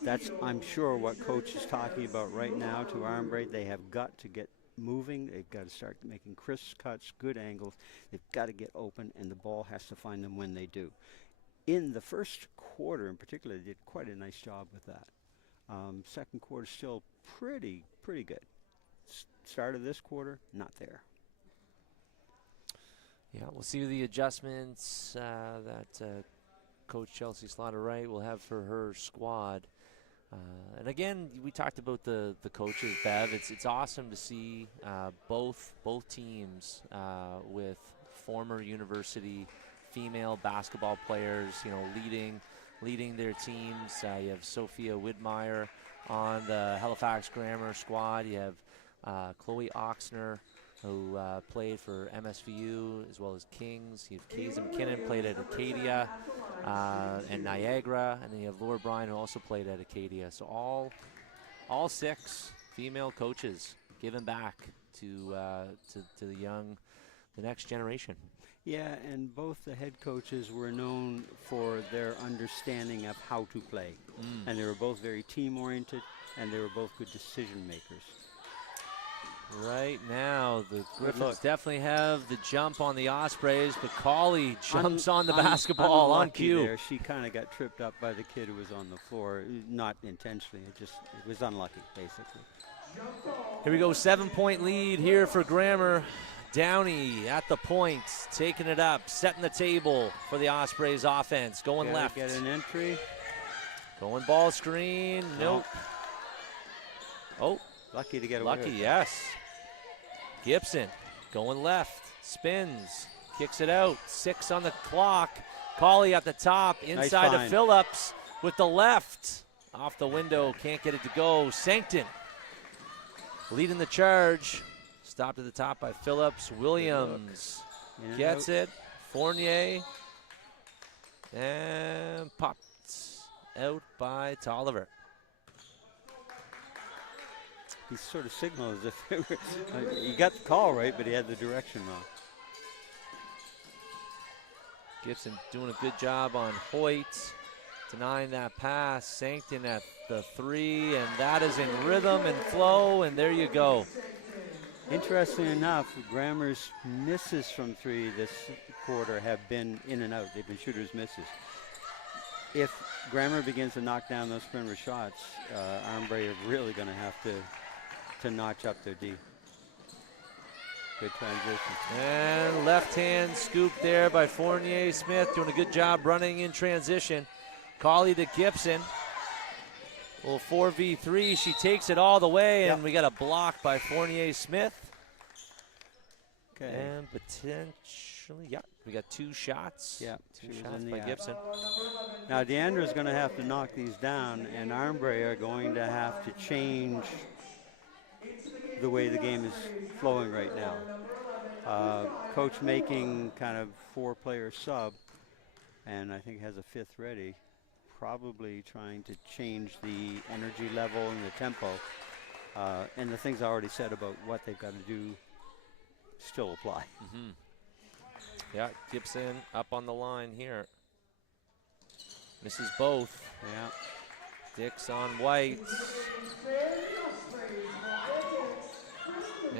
That's, I'm sure, what Coach is talking about right now to Armbrae. They have got to get moving. They've got to start making crisp cuts, good angles. They've got to get open, and the ball has to find them when they do. in the first quarter in particular, they did quite a nice job with that. Second quarter still pretty good. Start of this quarter, not there. Yeah, we'll see the adjustments that Coach Chelsea Slaughter-Wright will have for her squad. And again, we talked about the coaches, Bev. It's awesome to see both teams with former university female basketball players, leading their teams. You have Sophia Widmeyer on the Halifax Grammar squad. You have Chloe Oxner, who played for MSVU as well as Kings. You have Kaysa McKinnon, played at Acadia and Niagara. And then you have Laura Bryan, who also played at Acadia. So all 6 female coaches giving back to the next generation. Yeah, and both the head coaches were known for their understanding of how to play. And they were both very team-oriented, and they were both good decision makers. Right now, the Griffins definitely have the jump on the Ospreys, but Colley jumps on the basketball on cue. There. She kind of got tripped up by the kid who was on the floor, not intentionally. It was unlucky, basically. Here we go, 7-point lead here for Grammar. Downey at the point, taking it up, setting the table for the Ospreys offense. Going left. Get an entry. Going ball screen. Nope. Oh. Lucky to get away. Lucky, yes. Gibson going left, spins, kicks it out. 6 on the clock. Colley at the top, inside of Phillips with the left. Off the window, can't get it to go. Sancton leading the charge. Stopped at the top by Phillips. Williams gets it. Fournier. And popped out by Tolliver. He sort of signaled as if it were, he got the call right, but he had the direction wrong. Gibson doing a good job on Hoyt, denying that pass. Sancton at the 3, and that is in rhythm and flow, and there you go. Interesting enough, Grammar's misses from 3 this quarter have been in and out. They've been shooters' misses. If Grammar begins to knock down those perimeter shots, Armbrae are really going to have to notch up their D. Good transition. And left hand scoop there by Fournier Smith, doing a good job running in transition. Colley to Gibson. Well, 4v3, she takes it all the way, and we got a block by Fournier Smith. Okay. And potentially, we got 2 shots. Yeah, two shots by Gibson. Now, Deandra's going to have to knock these down, and Armbrae are going to have to change the way the game is flowing right now. Coach making kind of 4-player sub, and I think has a 5th ready. Probably trying to change the energy level and the tempo. And the things I already said about what they've got to do still apply. Yeah, Gibson up on the line here. Misses both. Yeah. Dix on White.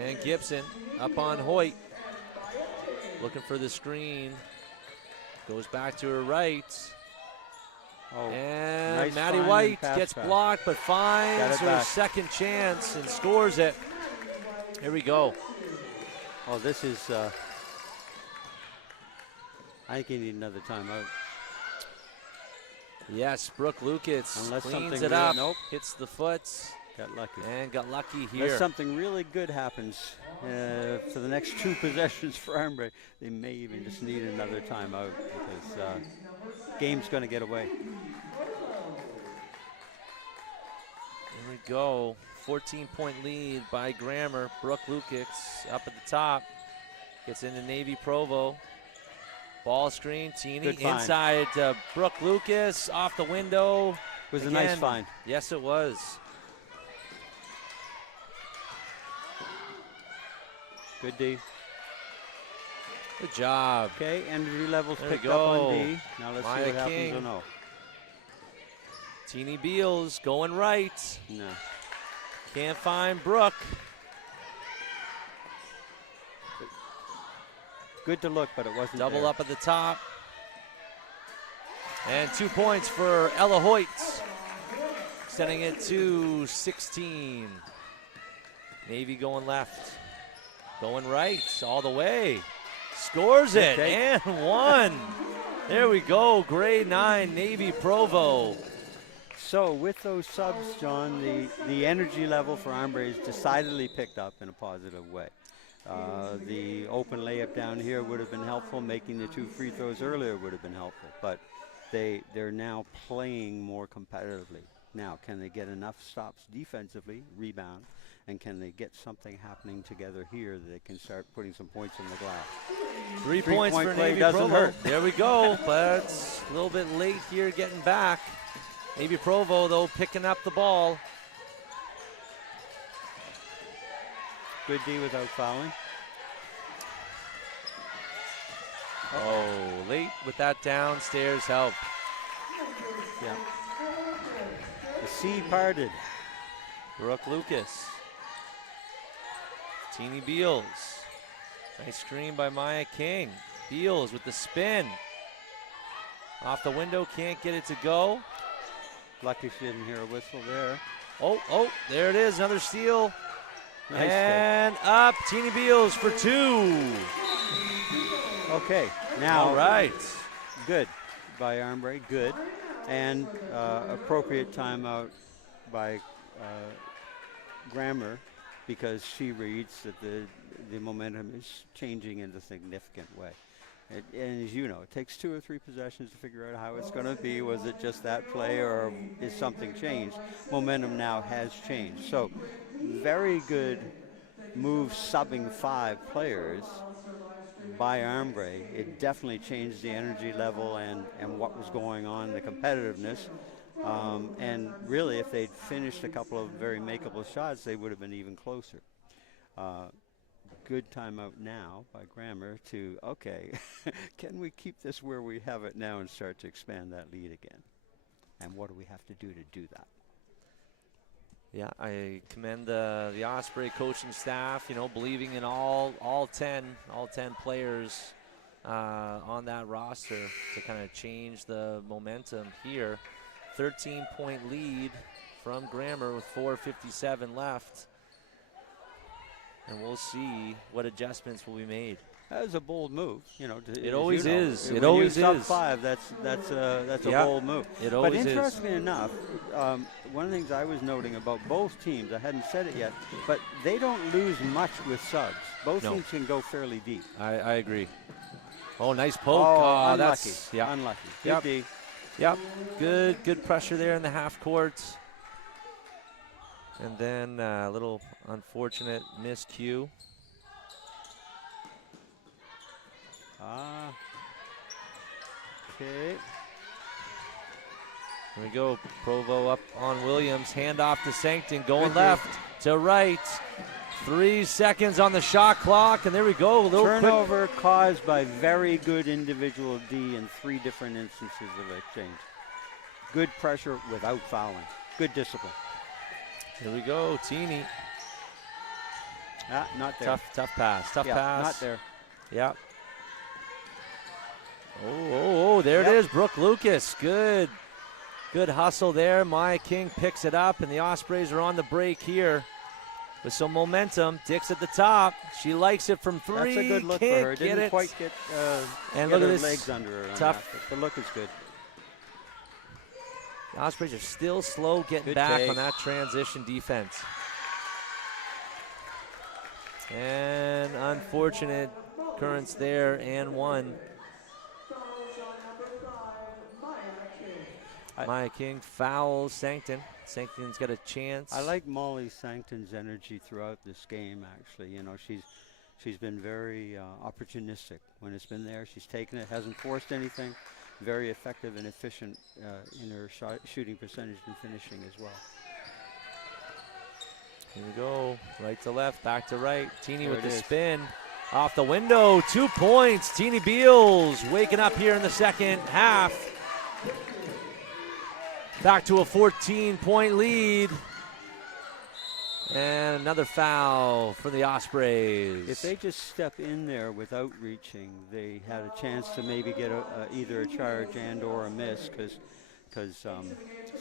And Gibson up on Hoyt. Looking for the screen. Goes back to her right. Oh, and nice Maddie White gets pass. blocked, but finds her back. second chance and scores it. Here we go. Oh, this is, I think you need another timeout. Yes, Brooke Lucas Unless cleans something it up, nope. hits the foot, Got lucky. and got lucky here. Unless something really good happens for the next 2 possessions for Armbrae, they may even just need another timeout because game's going to get away. Here we go. 14-point lead by Grammar. Brooke Lucas up at the top. Gets into Navy Provo. Ball screen. Teeny inside Brooke Lucas. Off the window. It was a nice find. Yes, it was. Good D. Good job. Okay, energy levels There picked we up go. on D. Now let's Maya see what happens King. or no. Teeny Beals going right. No. Can't find Brooke. Good to look, but it wasn't Double there. up at the top. And 2 points for Ella Hoyt, sending it to 16. Navy going left, going right, all the way. Scores it, and one. There we go, grade 9 Navy Provo. So with those subs, John, the energy level for Armbrae is decidedly picked up in a positive way. The open layup down here would have been helpful. Making the 2 free throws earlier would have been helpful. But they're now playing more competitively. Now, can they get enough stops defensively, rebound, and can they get something happening together here that they can start putting some points in the glass? 3 points for Navy doesn't Provo. hurt. There we go, but it's a little bit late here getting back. Navy Provo, though, picking up the ball. Good D without fouling. Oh, late with that downstairs help. Yeah. The sea parted. Brooke Lucas. Teeny Beals. Nice screen by Maya King. Beals with the spin. Off the window, can't get it to go. Lucky she didn't hear a whistle there. Oh, there it is, another steal. Nice and up, Teeny Beals for 2. Okay, now. All right. Good by Armbrae, good. And appropriate timeout by Grammer, because she reads that the momentum is changing in a significant way. And as you know, it takes 2 or 3 possessions to figure out how it's going to be. Was it just that play, or is something changed? Momentum now has changed. So very good move subbing 5 players by Armbrae. It definitely changed the energy level and what was going on, the competitiveness. And really, if they'd finished a couple of very makeable shots, they would have been even closer. Good timeout now by Grammer to, okay, can we keep this where we have it now and start to expand that lead again? And what do we have to do that? Yeah, I commend the Osprey coaching staff, believing in all 10 players on that roster to kind of change the momentum here. 13-point lead from Grammer with 4:57 left. And we'll see what adjustments will be made. That was a bold move, It always is. It when always you sub is. 5, that's a bold move. It always is. But interestingly enough, one of the things I was noting about both teams, I hadn't said it yet, but they don't lose much with subs. Both teams can go fairly deep. I agree. Oh, nice poke. Oh, unlucky. That's Unlucky. Good Yep. D. Yep. Good pressure there in the half court. And then a little unfortunate miscue. Okay. Here we go. Provo up on Williams. Hand off to Sancton. Going left to right. 3 seconds on the shot clock. And there we go. A little turnover caused by very good individual D in 3 different instances of exchange. Good pressure without fouling. Good discipline. Here we go, Teeny. Not there. Tough pass. Tough pass. Not there. Yep. There it is. Brooke Lucas. Good hustle there. Maya King picks it up, and the Ospreys are on the break here with some momentum. Dix at the top. She likes it from 3. That's a good look for her. Didn't quite get and get look at her this legs under her. tough. The look is good. The Ospreys are still slow getting back on that transition defense. And unfortunate occurrence there, and 1. Maya King fouls Sancton. Sancton's got a chance. I like Molly Sancton's energy throughout this game, actually. She's been very opportunistic. When it's been there, she's taken it, hasn't forced anything. Very effective and efficient in her shooting percentage and finishing as well. Here we go. Right to left, back to right. Teeny with the spin. Off the window, 2 points. Teeny Beals waking up here in the second half. Back to a 14-point lead. And another foul for the Ospreys. If they just step in there without reaching, they had a chance to maybe get either a charge and or a miss because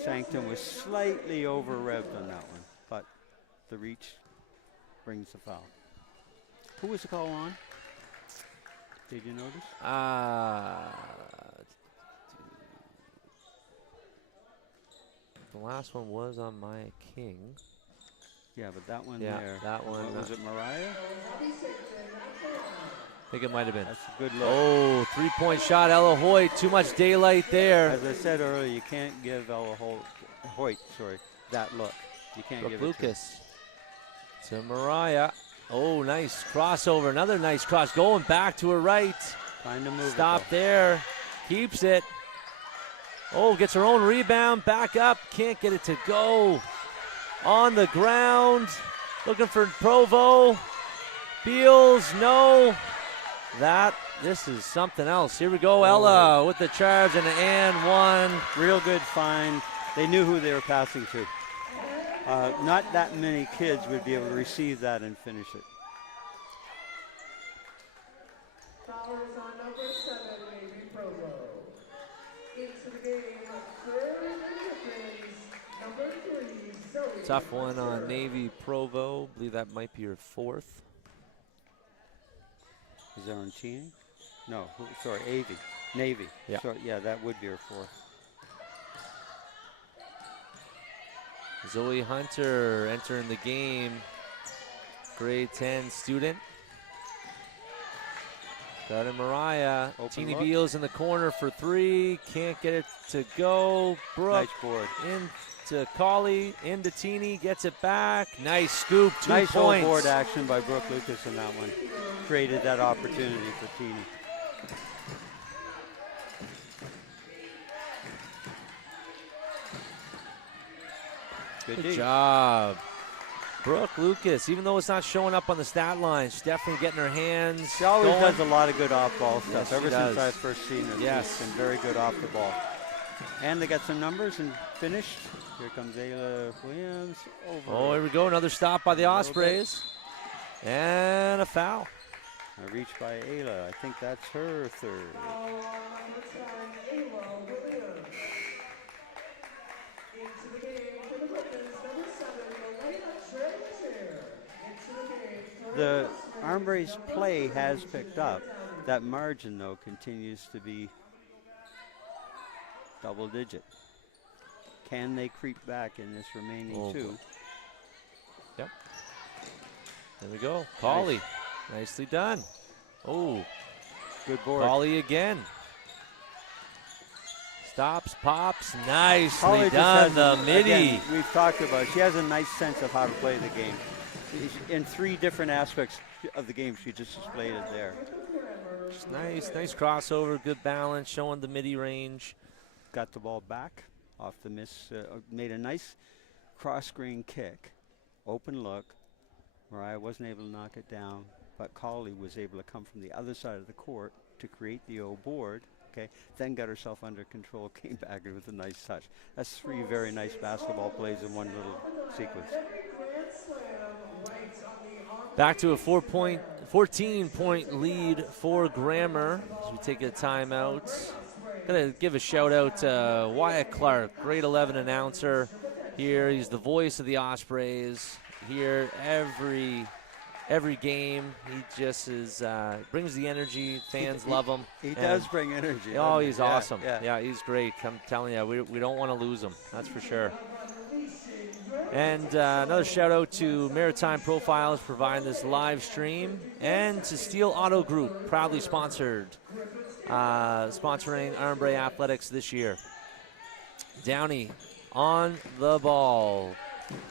Sanctum was slightly over-revved on that one. But the reach brings the foul. Who was the call on? Did you notice? The last one was on my King. Yeah, but that one Yeah, there. that one. Was it Mariah? I think it might have been. That's a good look. Oh, three-point shot, Ella Hoyt. Too much daylight there. As I said earlier, you can't give Ella Hoyt that look. You can't Brooke give it Lucas to Mariah. Oh, nice crossover. Another nice cross. Going back to her right. Trying to move. Stop there. Keeps it. Oh, gets her own rebound. Back up. Can't get it to go. On the ground. Looking for Provo. Beals. No. This is something else. Here we go. Ella with the charge and one. Real good find. They knew who they were passing to. Not that many kids would be able to receive that and finish it. Foul is on number 7, Navy Provo. Into the game, for the Griffins, number 3, Zoe. Tough one on Navy Provo. I believe that might be your fourth. Is that on Teeny? No, sorry, Avy. Navy. Yeah. Sorry, yeah, that would be her fourth. Zoe Hunter entering the game. Grade 10 student. Got it, Mariah. Teeny Beals in the corner for 3. Can't get it to go. Brooke. Nice board. Into Colley. Into Teeny. Gets it back. Nice scoop. 2 nice points. Nice board action by Brooke Lucas in that one. Created that opportunity for Teeny. Good job. Brooke Lucas, even though it's not showing up on the stat line, she's definitely getting her hands. She always going. does a lot of good off-ball stuff. Yes, Ever since I've first seen her, yes, she's been very good off the ball. And they got some numbers and finished. Here comes Ayla Williams. Over. Oh, here we go. Another stop by the Ospreys. And a foul. A reach by Ayla. I think that's her third. The Armbrae's play has picked up. That margin, though, continues to be double digit. Can they creep back in this remaining 2? Yep. There we go. Colley. Nice. Nicely done. Oh. Good board. Colley again. Stops, pops. Nicely done. The midi. Again, we've talked about it. She has a nice sense of how to play the game. In 3 different aspects of the game, she just displayed it there. Just nice crossover, good balance, showing the midi range. Got the ball back off the miss, made a nice cross-screen kick. Open look. Mariah wasn't able to knock it down, but Colley was able to come from the other side of the court to create the O board. Okay, then got herself under control, came back with a nice touch. That's 3 very nice basketball plays in one little sequence. Back to a 14-point lead for Grammar as we take a timeout. Gonna give a shout out to Wyatt Clark, grade 11 announcer here. He's the voice of the Ospreys here every game. He just is brings the energy. Fans love him. He does bring energy. Oh, he's awesome. Yeah, he's great. I'm telling you, we don't want to lose him. That's for sure. And another shout out to Maritime Profiles providing this live stream, and to Steel Auto Group, proudly sponsoring Armbrae Athletics this year. Downey on the ball.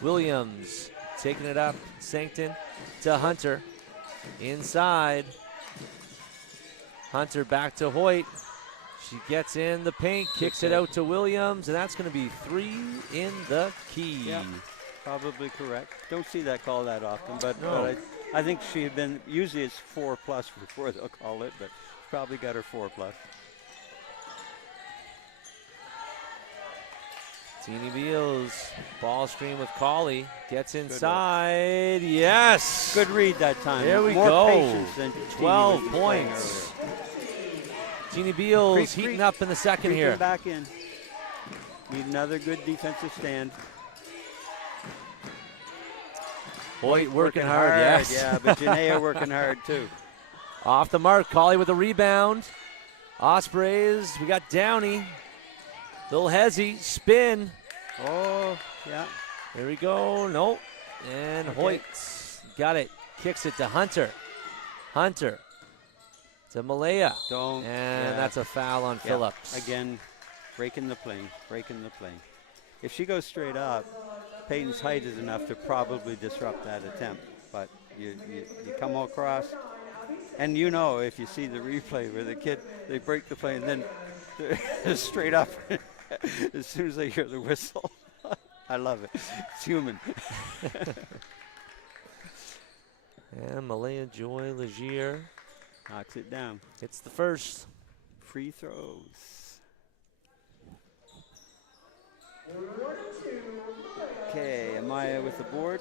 Williams taking it up. Sancton to Hunter. Inside. Hunter back to Hoyt. She gets in the paint, kicks it out to Williams, and that's going to be 3 in the key. Yeah, probably correct. Don't see that call that often, but, no. but I think she had been, usually it's 4+ before they'll call it, but probably got her 4+. Teeny Beals, ball screen with Colley, gets inside, yes! Good read that time. There we More go. patience than 12 Teeny was playing points. earlier. Teeny Beals Creep, heating up in the second here. Back in. Need another good defensive stand. Hoyt working hard, yes. Yeah, but Janaea working hard too. Off the mark, Colley with a rebound. Ospreys, we got Downey. Little hezzy, spin. Oh, yeah. There we go, nope. And Hoyt got it, kicks it to Hunter. Hunter to Malaya. And that's a foul on Phillips. Again, breaking the plane. If she goes straight up, Peyton's height is enough to probably disrupt that attempt. But you come across, and you know if you see the replay where the kid, they break the plane, then they're straight up as soon as they hear the whistle. I love it. It's human. And Malaya Joy Legier knocks it down. It's the first. Free throws. Okay, Amaya with the board.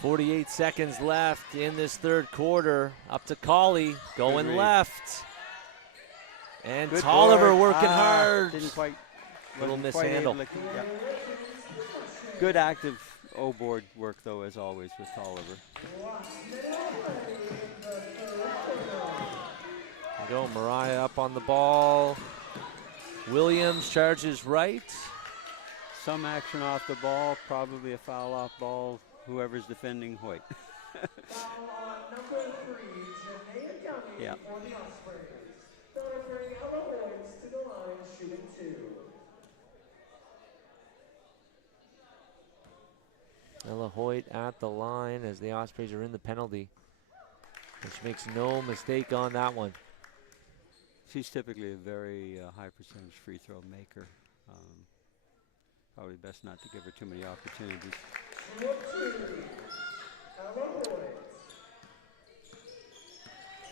48 seconds left in this third quarter. Up to Colley, going left. And Good Tolliver board. working hard. Didn't quite. Little mishandle. Good active O-board work, though, as always, with Tolliver. Go Mariah up on the ball. Williams charges right. Some action off the ball, probably a foul off ball, whoever's defending Hoyt. Yeah. Ella Hoyt at the line as the Ospreys are in the penalty. And she makes no mistake on that one. She's typically a very high percentage free throw maker. Probably best not to give her too many opportunities.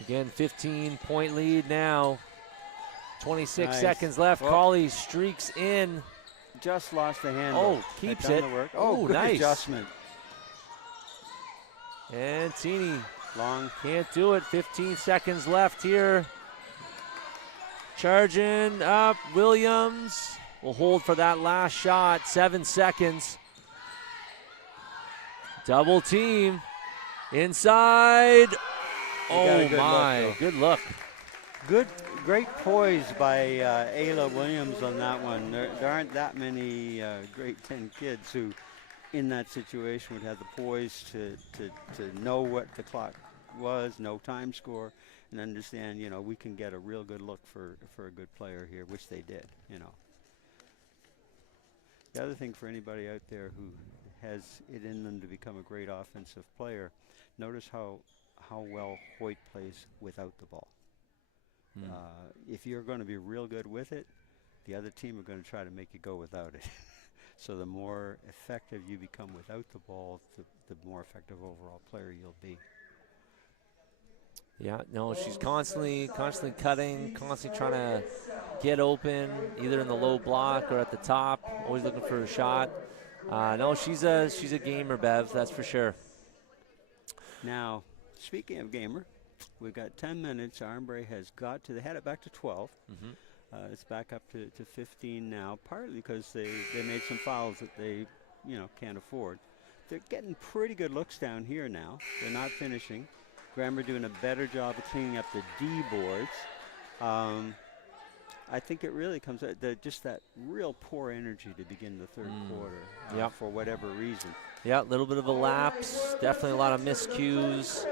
Again, 15-point lead now. 26 Nice. seconds left. Well, Colley streaks in. Just lost the handle. Oh, keeps Had it. done the work. Oh, good nice. adjustment. And Teeny Long. can't do it. 15 seconds left here. Charging up. Williams will hold for that last shot. 7 seconds. Double team. Inside. Oh, my. Good look. Great poise by Ayla Williams on that one. There aren't that many grade 10 kids who, in that situation, would have the poise to know what the clock was, know time score, and understand, you know, we can get a real good look for a good player here, which they did, you know. The other thing for anybody out there who has it in them to become a great offensive player, notice how well Hoyt plays without the ball. If you're going to be real good with it, the other team are going to try to make you go without it. So the more effective you become without the ball, the more effective overall player you'll be. Yeah, no, she's constantly cutting, constantly trying to get open, either in the low block or at the top, always looking for a shot. No, she's a gamer, Bev, that's for sure. Now, speaking of gamer, we've got 10 minutes. Armbrae has got to, they had it back to 12. It's back up to 15 now, partly because they made some fouls that they, you know, can't afford. They're getting pretty good looks down here now. They're not finishing. Grammer doing a better job of cleaning up the D boards. I think it really comes out just that real poor energy to begin the third quarter for whatever reason. Yeah, a little bit of a lapse. Definitely a lot of miscues.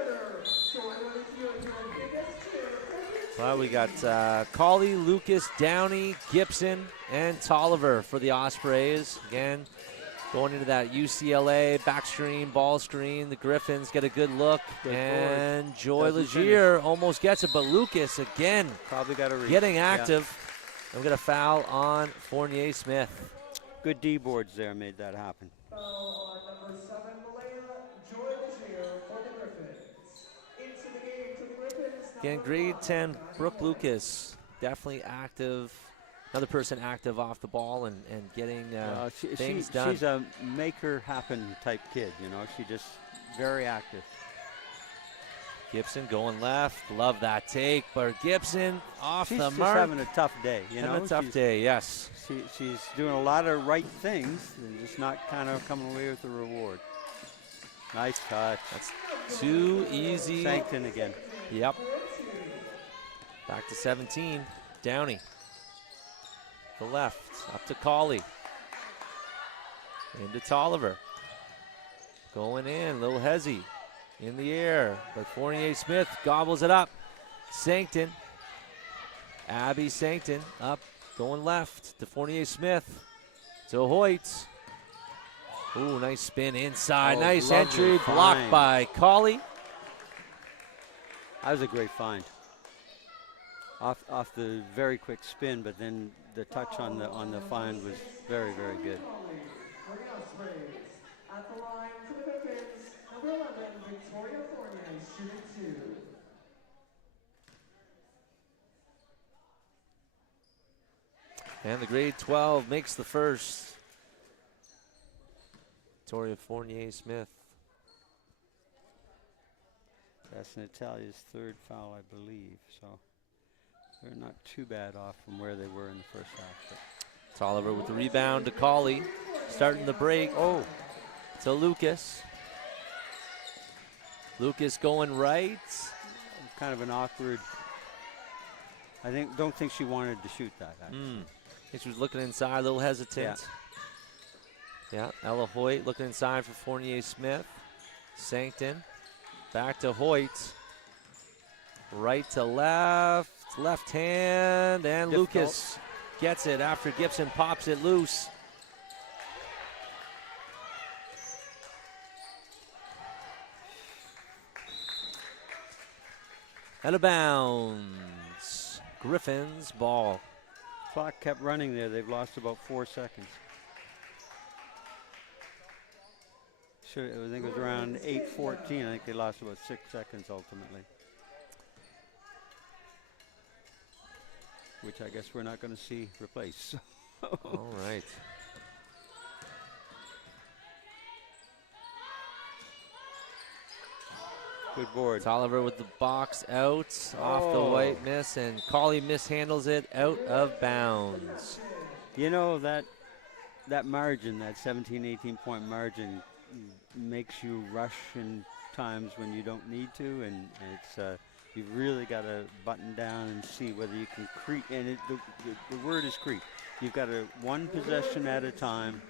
Well, we got Colley, Lucas, Downey, Gibson, and Tolliver for the Ospreys. Again, going into that UCLA backstream, ball screen. The Griffins get a good look. And Joy Legier almost gets it, but Lucas, again, probably got a reach. Getting active. And we got a foul on Fournier Smith. Good D boards there made that happen. Foul on number 7, Malaya Joy Legier for the Griffins. Into the game to the Griffins. Again, grade 10, Brooke Lucas, definitely active, another person active off the ball and getting things done. She's a make-her-happen type kid, you know. She just very active. Gibson going left. Love that take. But Gibson off the mark. She's just having a tough day, you know. Having a tough day, yes. She's doing a lot of right things and just not kind of coming away with the reward. Nice touch. That's too easy. Sankton again. Yep. Back to 17. Downey. The left. Up to Colley. Into Tolliver. Going in. Little Hezzy. In the air. But Fournier-Smith gobbles it up. Sankton. Abby Sankton up. Going left to Fournier-Smith. To Hoyt. Ooh, nice spin inside. Nice entry. Blocked by Colley. That was a great find. Off the very quick spin, but then the touch on the find was very, very good. At the line for the Pippins, number 11, Victoria Fournier, shooting 2. And the grade 12 makes the first. Victoria Fournier-Smith. That's Natalia's third foul, I believe. So they're not too bad off from where they were in the first half. But. Tolliver with the rebound to Colley. Starting the break. Oh, to Lucas. Lucas going right. Kind of an awkward. Don't think she wanted to shoot that. Actually. I think she was looking inside, a little hesitant. Yeah, Ella Hoyt looking inside for Fournier-Smith. Sankton. Back to Hoyt. Right to left. Left hand. And Difficult. Lucas gets it after Gibson pops it loose. Out of bounds. Griffins ball. Clock kept running there. They've lost about 4 seconds. I think it was around 8:14. I think they lost about 6 seconds ultimately. Which I guess we're not going to see replaced. All right. Good board. Tolliver with the box out, off the white miss, and Colley mishandles it out of bounds. You know, that margin, that 17, 18-point margin, makes you rush in times when you don't need to, and it's you've really got to button down and see whether you can creep. And the word is creep. You've got to one possession at a time,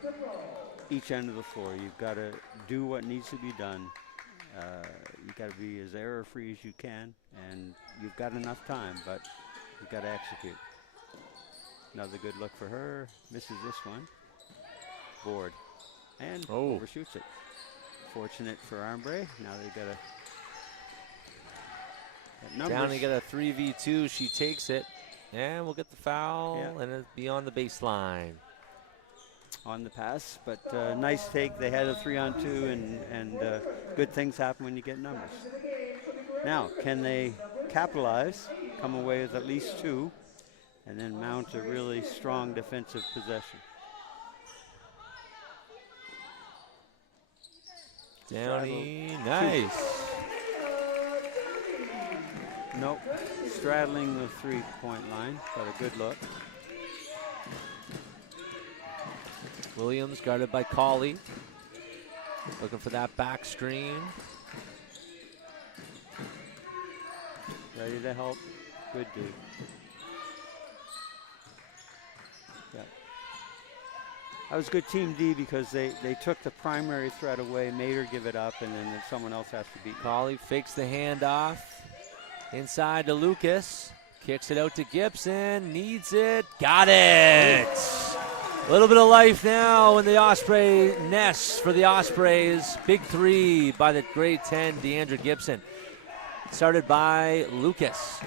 each end of the floor. You've got to do what needs to be done. You've got to be as error-free as you can, and you've got enough time, but you've got to execute. Another good look for her. Misses this one. Board. And overshoots it. Fortunate for Armbrae. Now they've got a Downey got a 3v2. She takes it. And we'll get the foul, and it'll be on the baseline. On the pass, but nice take. They had a 3-on-2, and good things happen when you get numbers. Now, can they capitalize, come away with at least 2, and then mount a really strong defensive possession? Downey, nice. Nope, straddling the 3-point line, but a good look. Williams guarded by Colley. Looking for that back screen. Ready to help. Good dude. Yeah. That was good Team D because they took the primary threat away, made her give it up, and then someone else has to beat. Colley fakes the handoff. Inside to Lucas. Kicks it out to Gibson. Needs it. Got it. A little bit of life now in the Osprey nest for the Ospreys. Big 3 by the grade 10, Deandra Gibson. Started by Lucas.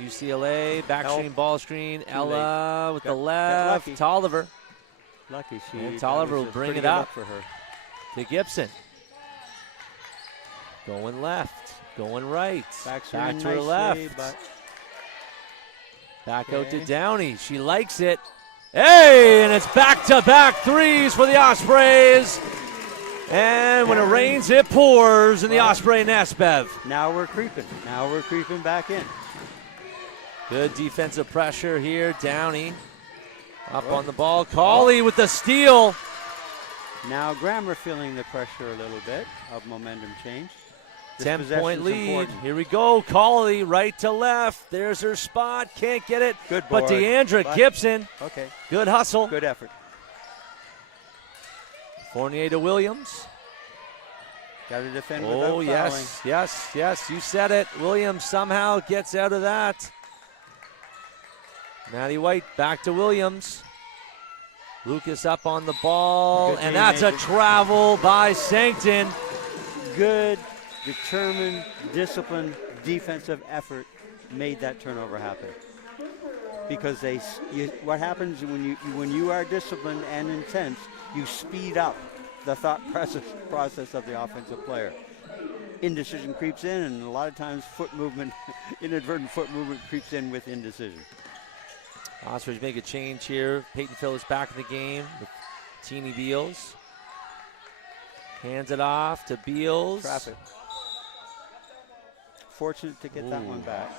UCLA, back screen, ball screen. Ella with the left. Tolliver. Lucky she. And Tolliver will bring it up for her. To Gibson. Going left. Going right. Back to her left. Back out to Downey. She likes it. Hey, and it's back-to-back threes for the Ospreys. And when it rains, it pours in the Osprey nest, Bev. Now we're creeping. Now we're creeping back in. Good defensive pressure here. Downey up on the ball. Cauley with the steal. Now Grammer feeling the pressure a little bit of momentum change. 10-point lead. Here we go. Cauley right to left. There's her spot. Can't get it. Good board. But Deandra Gibson. Okay. Good hustle. Good effort. Fournier to Williams. Got to defend without fouling. Yes. You said it. Williams somehow gets out of that. Maddie White back to Williams. Lucas up on the ball. And that's a travel by Sancton. Good, determined, disciplined defensive effort made that turnover happen. Because what happens when you are disciplined and intense, you speed up the thought process of the offensive player. Indecision creeps in, and a lot of times inadvertent foot movement creeps in with indecision. Ospreys make a change here. Peyton Phillips back in the game with Teeny Beals. Hands it off to Beals. Traffic. Fortunate to get that one back.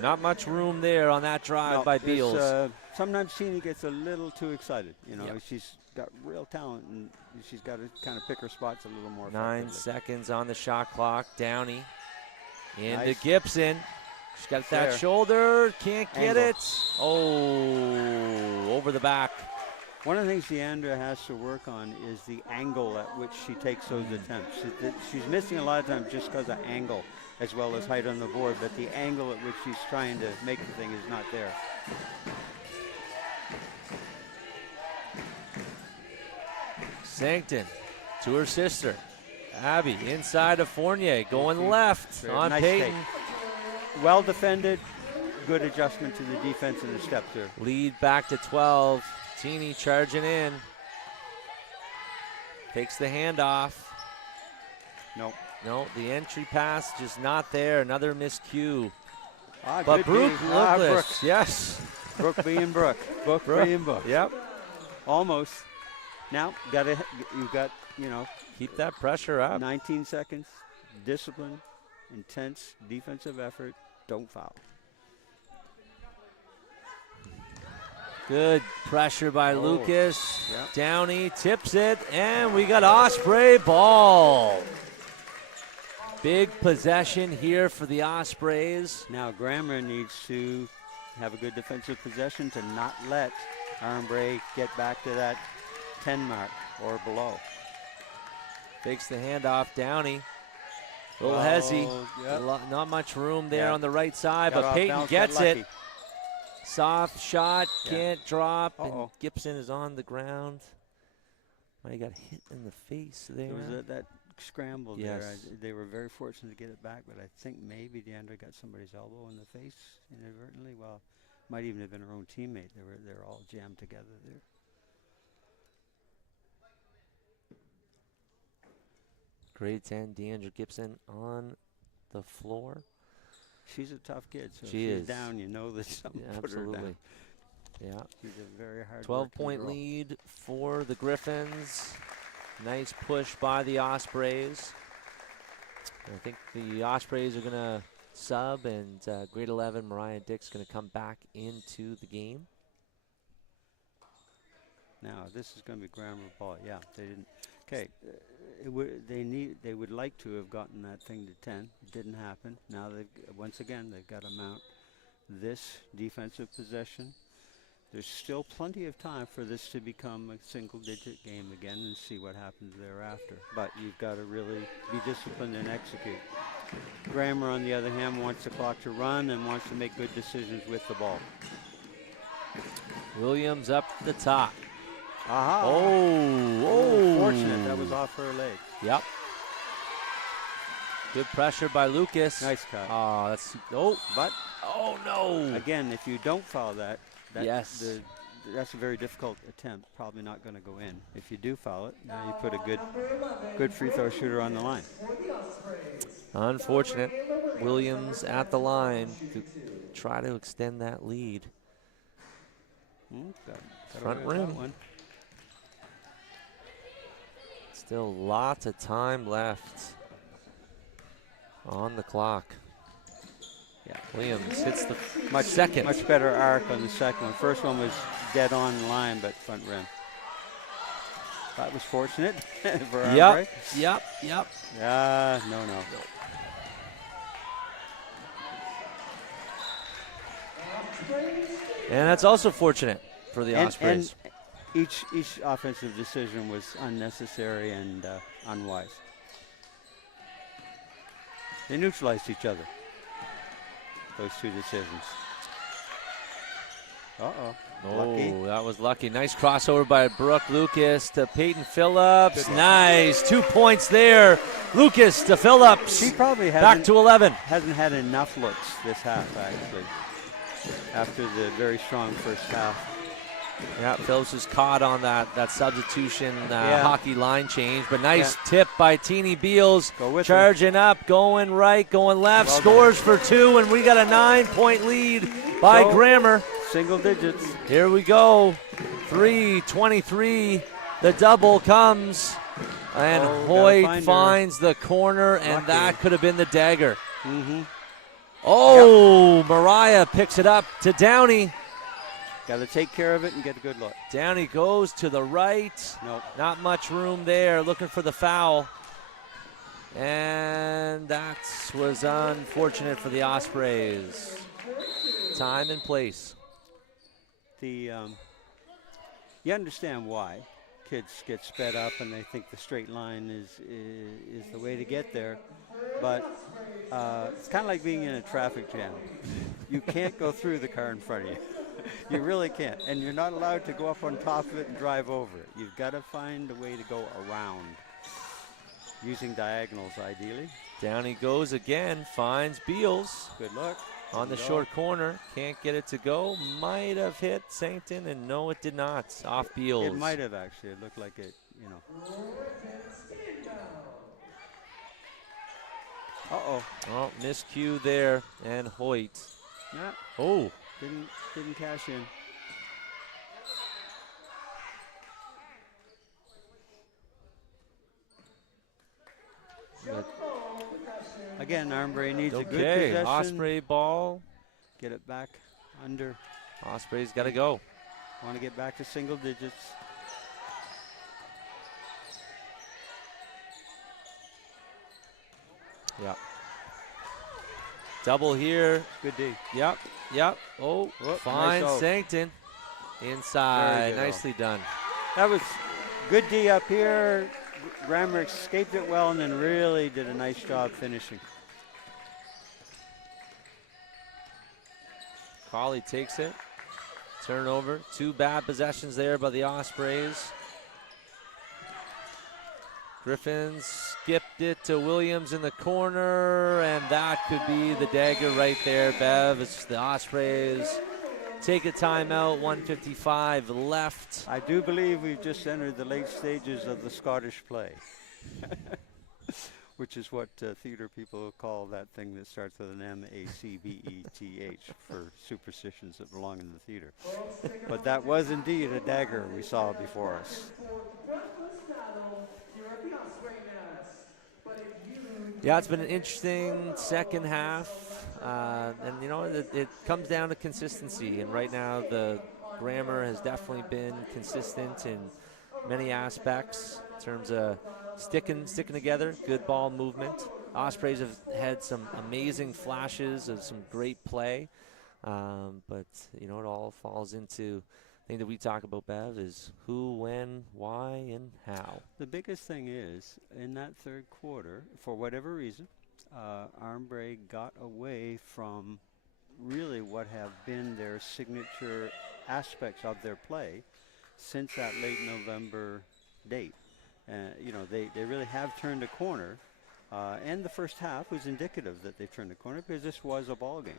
Not much room there on that drive by Beals. Sometimes Teeny gets a little too excited. Yep. She's got real talent, and she's got to kind of pick her spots a little more. 9 seconds on the shot clock. Downey into Nice. Gibson. She's got that There. shoulder. Can't get Angle. it. Oh, over the back. One of the things Deandra has to work on is the angle at which she takes those attempts. She's missing a lot of times just because of angle as well as height on the board, but the angle at which she's trying to make the thing is not there. Sancton to her sister. Abby inside of Fournier, going left on Nice Peyton. take. Well defended, good adjustment to the defense and the steps there. Lead back to 12. Teeny charging in. Takes the handoff. Nope. No, the entry pass just not there. Another miscue. But Good Brooke D. Lucas, Brooke. yes. Brooke being Brooke. Brooke being Brooke. Yep. Almost. Now, Keep that pressure up. 19 seconds, discipline, intense defensive effort, don't foul. Good pressure by Lucas. Yep. Downey tips it, and we got Osprey ball. Big possession here for the Ospreys. Now, Grammer needs to have a good defensive possession to not let Armbrae get back to that 10 mark or below. Fakes the handoff, Downey. Little hezzy. Yep. Not much room there Yeah. on the right side, Got but off Peyton balance, gets got it. lucky. Soft shot, can't drop, and Uh-oh. Gibson is on the ground. Might have got hit in the face there. There was that scramble there. Yes. They were very fortunate to get it back, but I think maybe Deandra got somebody's elbow in the face inadvertently. Well, might even have been her own teammate. They're all jammed together there. Grade 10, Deandra Gibson on the floor. She's a tough kid, so She if she's is. down, you know that something put her down. Absolutely. Yeah. She's a very hard 12-point lead for the Griffins. Nice push by the Ospreys. I think the Ospreys are going to sub, and grade 11 Mariah Dick's going to come back into the game. Now this is going to be Grammer ball. Yeah, they didn't. Okay, they would like to have gotten that thing to 10. It didn't happen. Now once again they've got to mount this defensive possession. There's still plenty of time for this to become a single-digit game again and see what happens thereafter. But you've got to really be disciplined and execute. Grammer, on the other hand, wants the clock to run and wants to make good decisions with the ball. Williams up the top. Aha! Oh, Fortunate, that was off her leg. Yep. Good pressure by Lucas. Nice cut. But oh no! Again, if you don't foul that, yes, that's a very difficult attempt. Probably not going to go in. If you do foul it, now you put a good free throw shooter on the line. Unfortunate. Williams at the line. try to extend that lead. Front away with rim. that one. Still lots of time left on the clock. Yeah. Williams hits the Second. Much better arc on the second one. First one was dead on line, but front rim. That was fortunate for Armbrae. Yep. No. And that's also fortunate for the Ospreys. And each offensive decision was unnecessary and unwise. They neutralized each other, those two decisions. Lucky. That was lucky. Nice crossover by Brooke Lucas to Peyton Phillips. Nice. 2 points there. Lucas to Phillips. She probably back to 11. Hasn't had enough looks this half, actually, after the very strong first half. Yeah, Phillips was caught on that substitution hockey line change, but nice tip by Teeny Beals. Charging up, going right, going left, scores for 2, and we got a 9-point lead by Grammer. Single digits. Here we go. 3:23. The double comes, and Hoyt finds the corner, and that could have been the dagger. Mariah picks it up to Downey. Got to take care of it and get a good look. Downey goes to the right. Nope. Not much room there, looking for the foul. And that was unfortunate for the Ospreys. Time and place. You understand why kids get sped up and they think the straight line is the way to get there. But it's kind of like being in a traffic jam. You can't go through the car in front of you. You really can't. And you're not allowed to go up on top of it and drive over it. You've got to find a way to go around, using diagonals ideally. Downey goes again, finds Beals. Good luck. On the short corner, can't get it to go. Might have hit Sankton, and no, it did not. Off Beals. It might have actually. It looked like it, Oh, miscue there, and Hoyt. Yeah. Didn't cash in. But again, Armbrae needs a good possession. Osprey ball. Get it back under. Osprey's got to go. Want to get back to single digits. Yep. Double here. Good D. Yep. Fine. Nice Sankton. Inside. Nicely done. That was good D up here. Grammer escaped it well and then really did a nice job finishing. Colley takes it. Turnover. 2 bad possessions there by the Ospreys. Griffins skipped it to Williams in the corner, and that could be the dagger right there, Bev. It's the Ospreys take a timeout, 1:55 left. I do believe we've just entered the late stages of the Scottish play, which is what theater people call that thing that starts with an M-A-C-B-E-T-H for superstitions that belong in the theater. But that was indeed a dagger we saw before us. Yeah, it's been an interesting second half. And, it comes down to consistency. And right now, the Grammer has definitely been consistent in many aspects in terms of sticking together, good ball movement. Ospreys have had some amazing flashes of some great play. But, it all falls into the thing that we talk about, Bev, is who, when, why, and how. The biggest thing is, in that third quarter, for whatever reason, Armbrae got away from really what have been their signature aspects of their play since that late November date. They really have turned a corner, and the first half was indicative that they turned a corner because this was a ball game.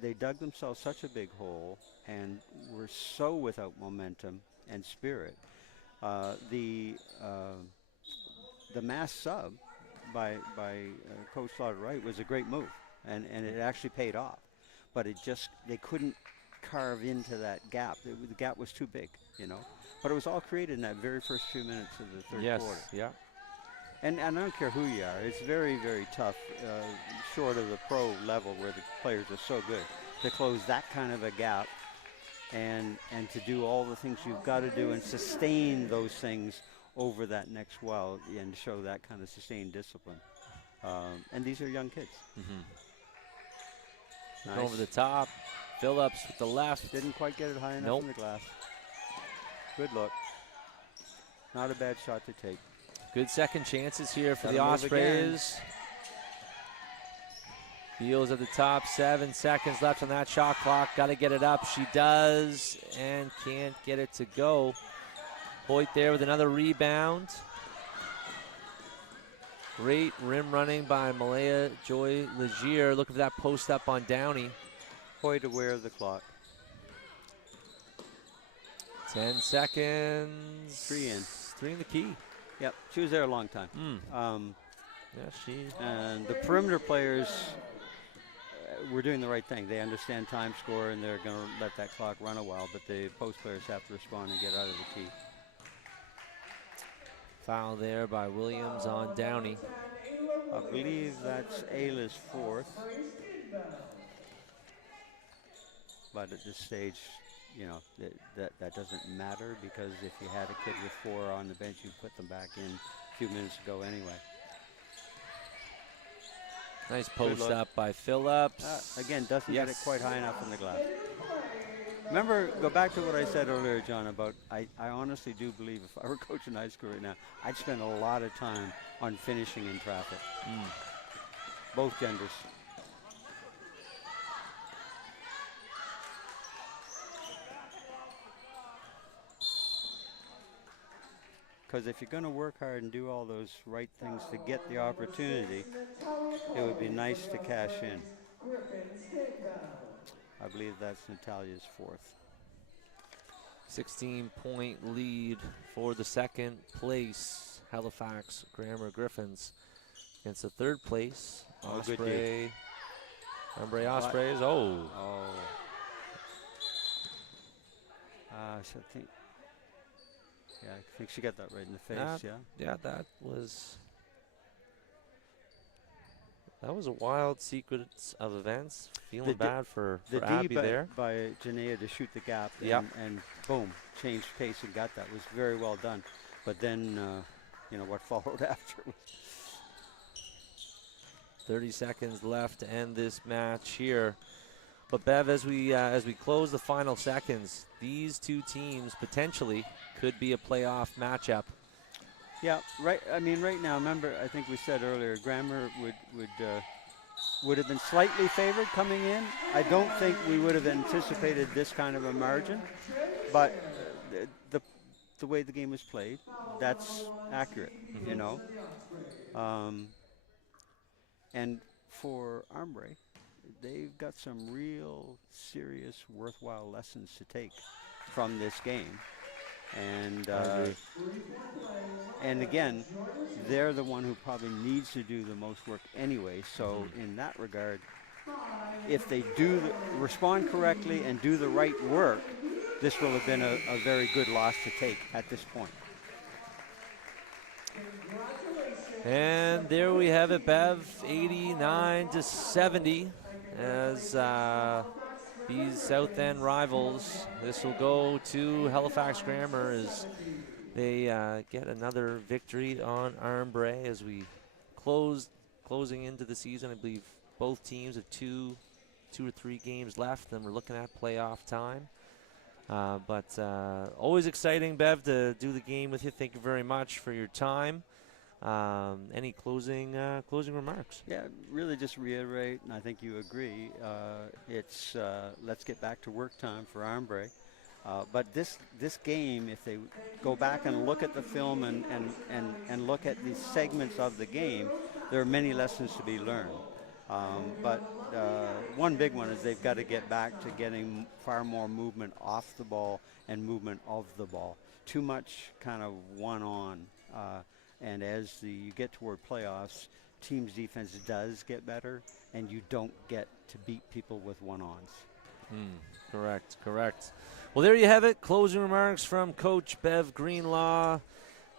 They dug themselves such a big hole and were so without momentum and spirit. The mass sub by Coach Slaughter Wright was a great move. and it actually paid off. But they couldn't carve into that gap. The gap was too big, you know. But it was all created in that very first few minutes of the third quarter. Yeah. And I don't care who you are, it's very, very tough, short of the pro level where the players are so good, to close that kind of a gap and to do all the things you've got to do and sustain those things over that next while and show that kind of sustained discipline. And these are young kids. Nice. Over the top. Phillips with the left. Didn't quite get it high enough in the glass. Good look. Not a bad shot to take. Good second chances here for the Gotta move Ospreys. Beals at the top, 7 seconds left on that shot clock. Got to get it up. She does and can't get it to go. Hoyt there with another rebound. Great rim running by Malaya Joy Legier. Looking for that post up on Downey. Hoyt aware of the clock. 10 seconds. 3 in. 3 in the key. Yep, she was there a long time. And the perimeter players were doing the right thing. They understand time score and they're going to let that clock run a while, but the post players have to respond and get out of the key. Foul there by Williams on Downey. I believe that's Ayla's 4th. But at this stage, you know, that doesn't matter, because if you had a kid with 4 on the bench, you put them back in a few minutes ago anyway. Nice post up by Phillips. Again, doesn't get it quite high enough in the glass. Remember, go back to what I said earlier, John, about I honestly do believe if I were coaching high school right now, I'd spend a lot of time on finishing in traffic. Both genders. Because if you're going to work hard and do all those right things to get the opportunity, it would be nice to cash in. I believe that's Natalia's 4th. 16-point lead for the second place Halifax Grammar Griffins against the third place Armbrae Ospreys. I think. Yeah, I think she got that right in the face. Yeah, that was a wild sequence of events. Feeling bad for Abby there. By Janaea to shoot the gap and boom, changed pace and got that. Was very well done. But then, you know, what followed after was 30 seconds left to end this match here. But Bev, as we close the final seconds, these two teams potentially could be a playoff matchup. Yeah, right. I mean, right now, remember, I think we said earlier, Grammar would have been slightly favored coming in. I don't think we would have anticipated this kind of a margin, but the way the game was played, that's accurate, you know. And for Armbrae, they've got some real serious, worthwhile lessons to take from this game. And again, they're the one who probably needs to do the most work anyway. So in that regard, if they respond correctly and do the right work, this will have been a very good loss to take at this point. And there we have it, Bev, 89-70 as these South End rivals. This will go to Halifax Grammar as they get another victory on Armbrae as we closing into the season. I believe both teams have two or three games left, and we're looking at playoff time. But always exciting, Bev, to do the game with you. Thank you very much for your time. Any closing remarks? Yeah, really just reiterate, and I think you agree, it's let's get back to work time for Armbrae. But this game, if they go back and look at the film and look at these segments of the game, there are many lessons to be learned. But one big one is they've got to get back to getting far more movement off the ball and movement of the ball. Too much kind of one-on. And as you get toward playoffs, team's defense does get better, and you don't get to beat people with one-ons. Correct, correct. Well, there you have it. Closing remarks from Coach Bev Greenlaw.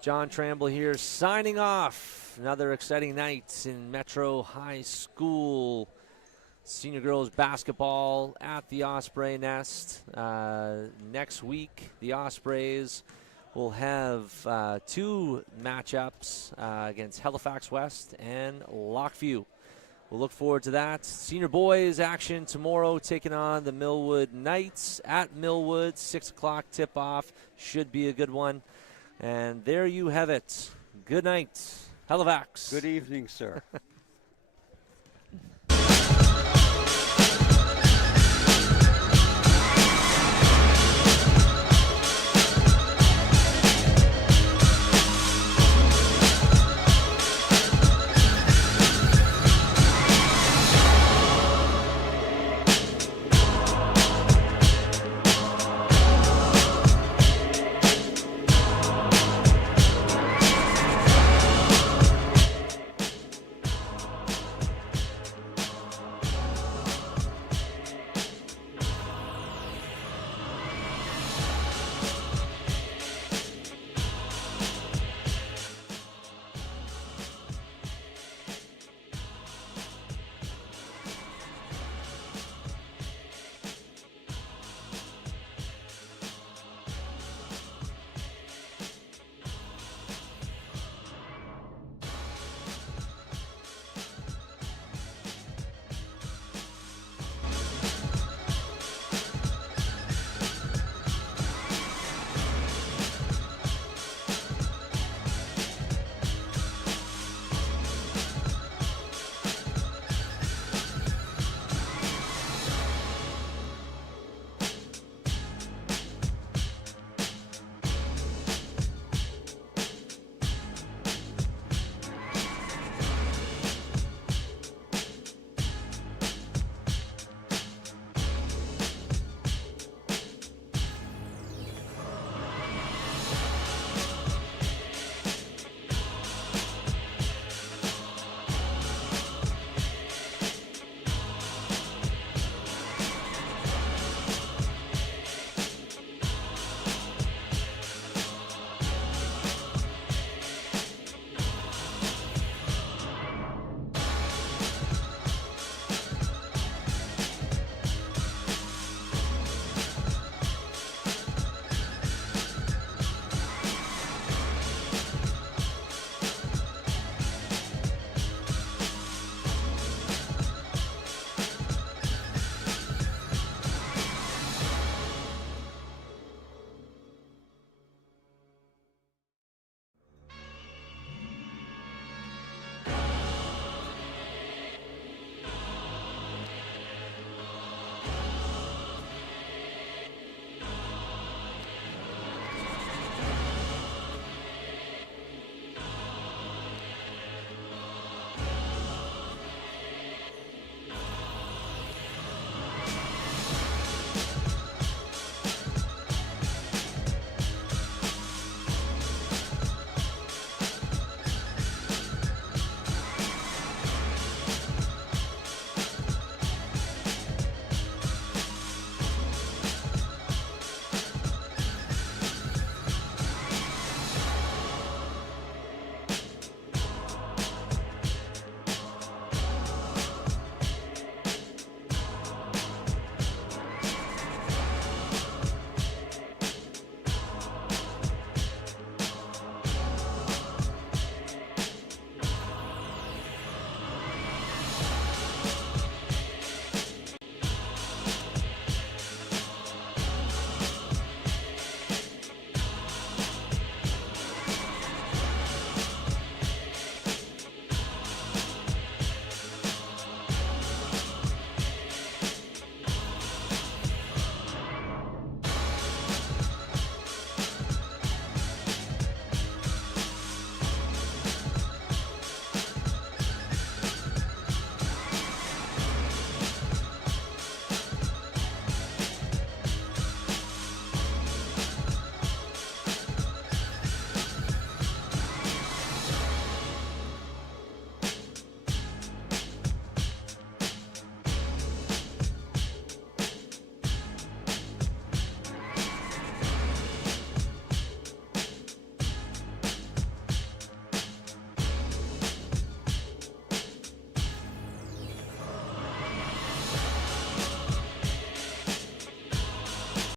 John Tramble here signing off. Another exciting night in Metro High School. Senior girls basketball at the Osprey Nest. Next week, the Ospreys will have 2 matchups against Halifax West and Lockview. We'll look forward to that. Senior boys action tomorrow, taking on the Millwood Knights at Millwood. 6 o'clock tip-off. Should be a good one. And there you have it. Good night, Halifax. Good evening, sir.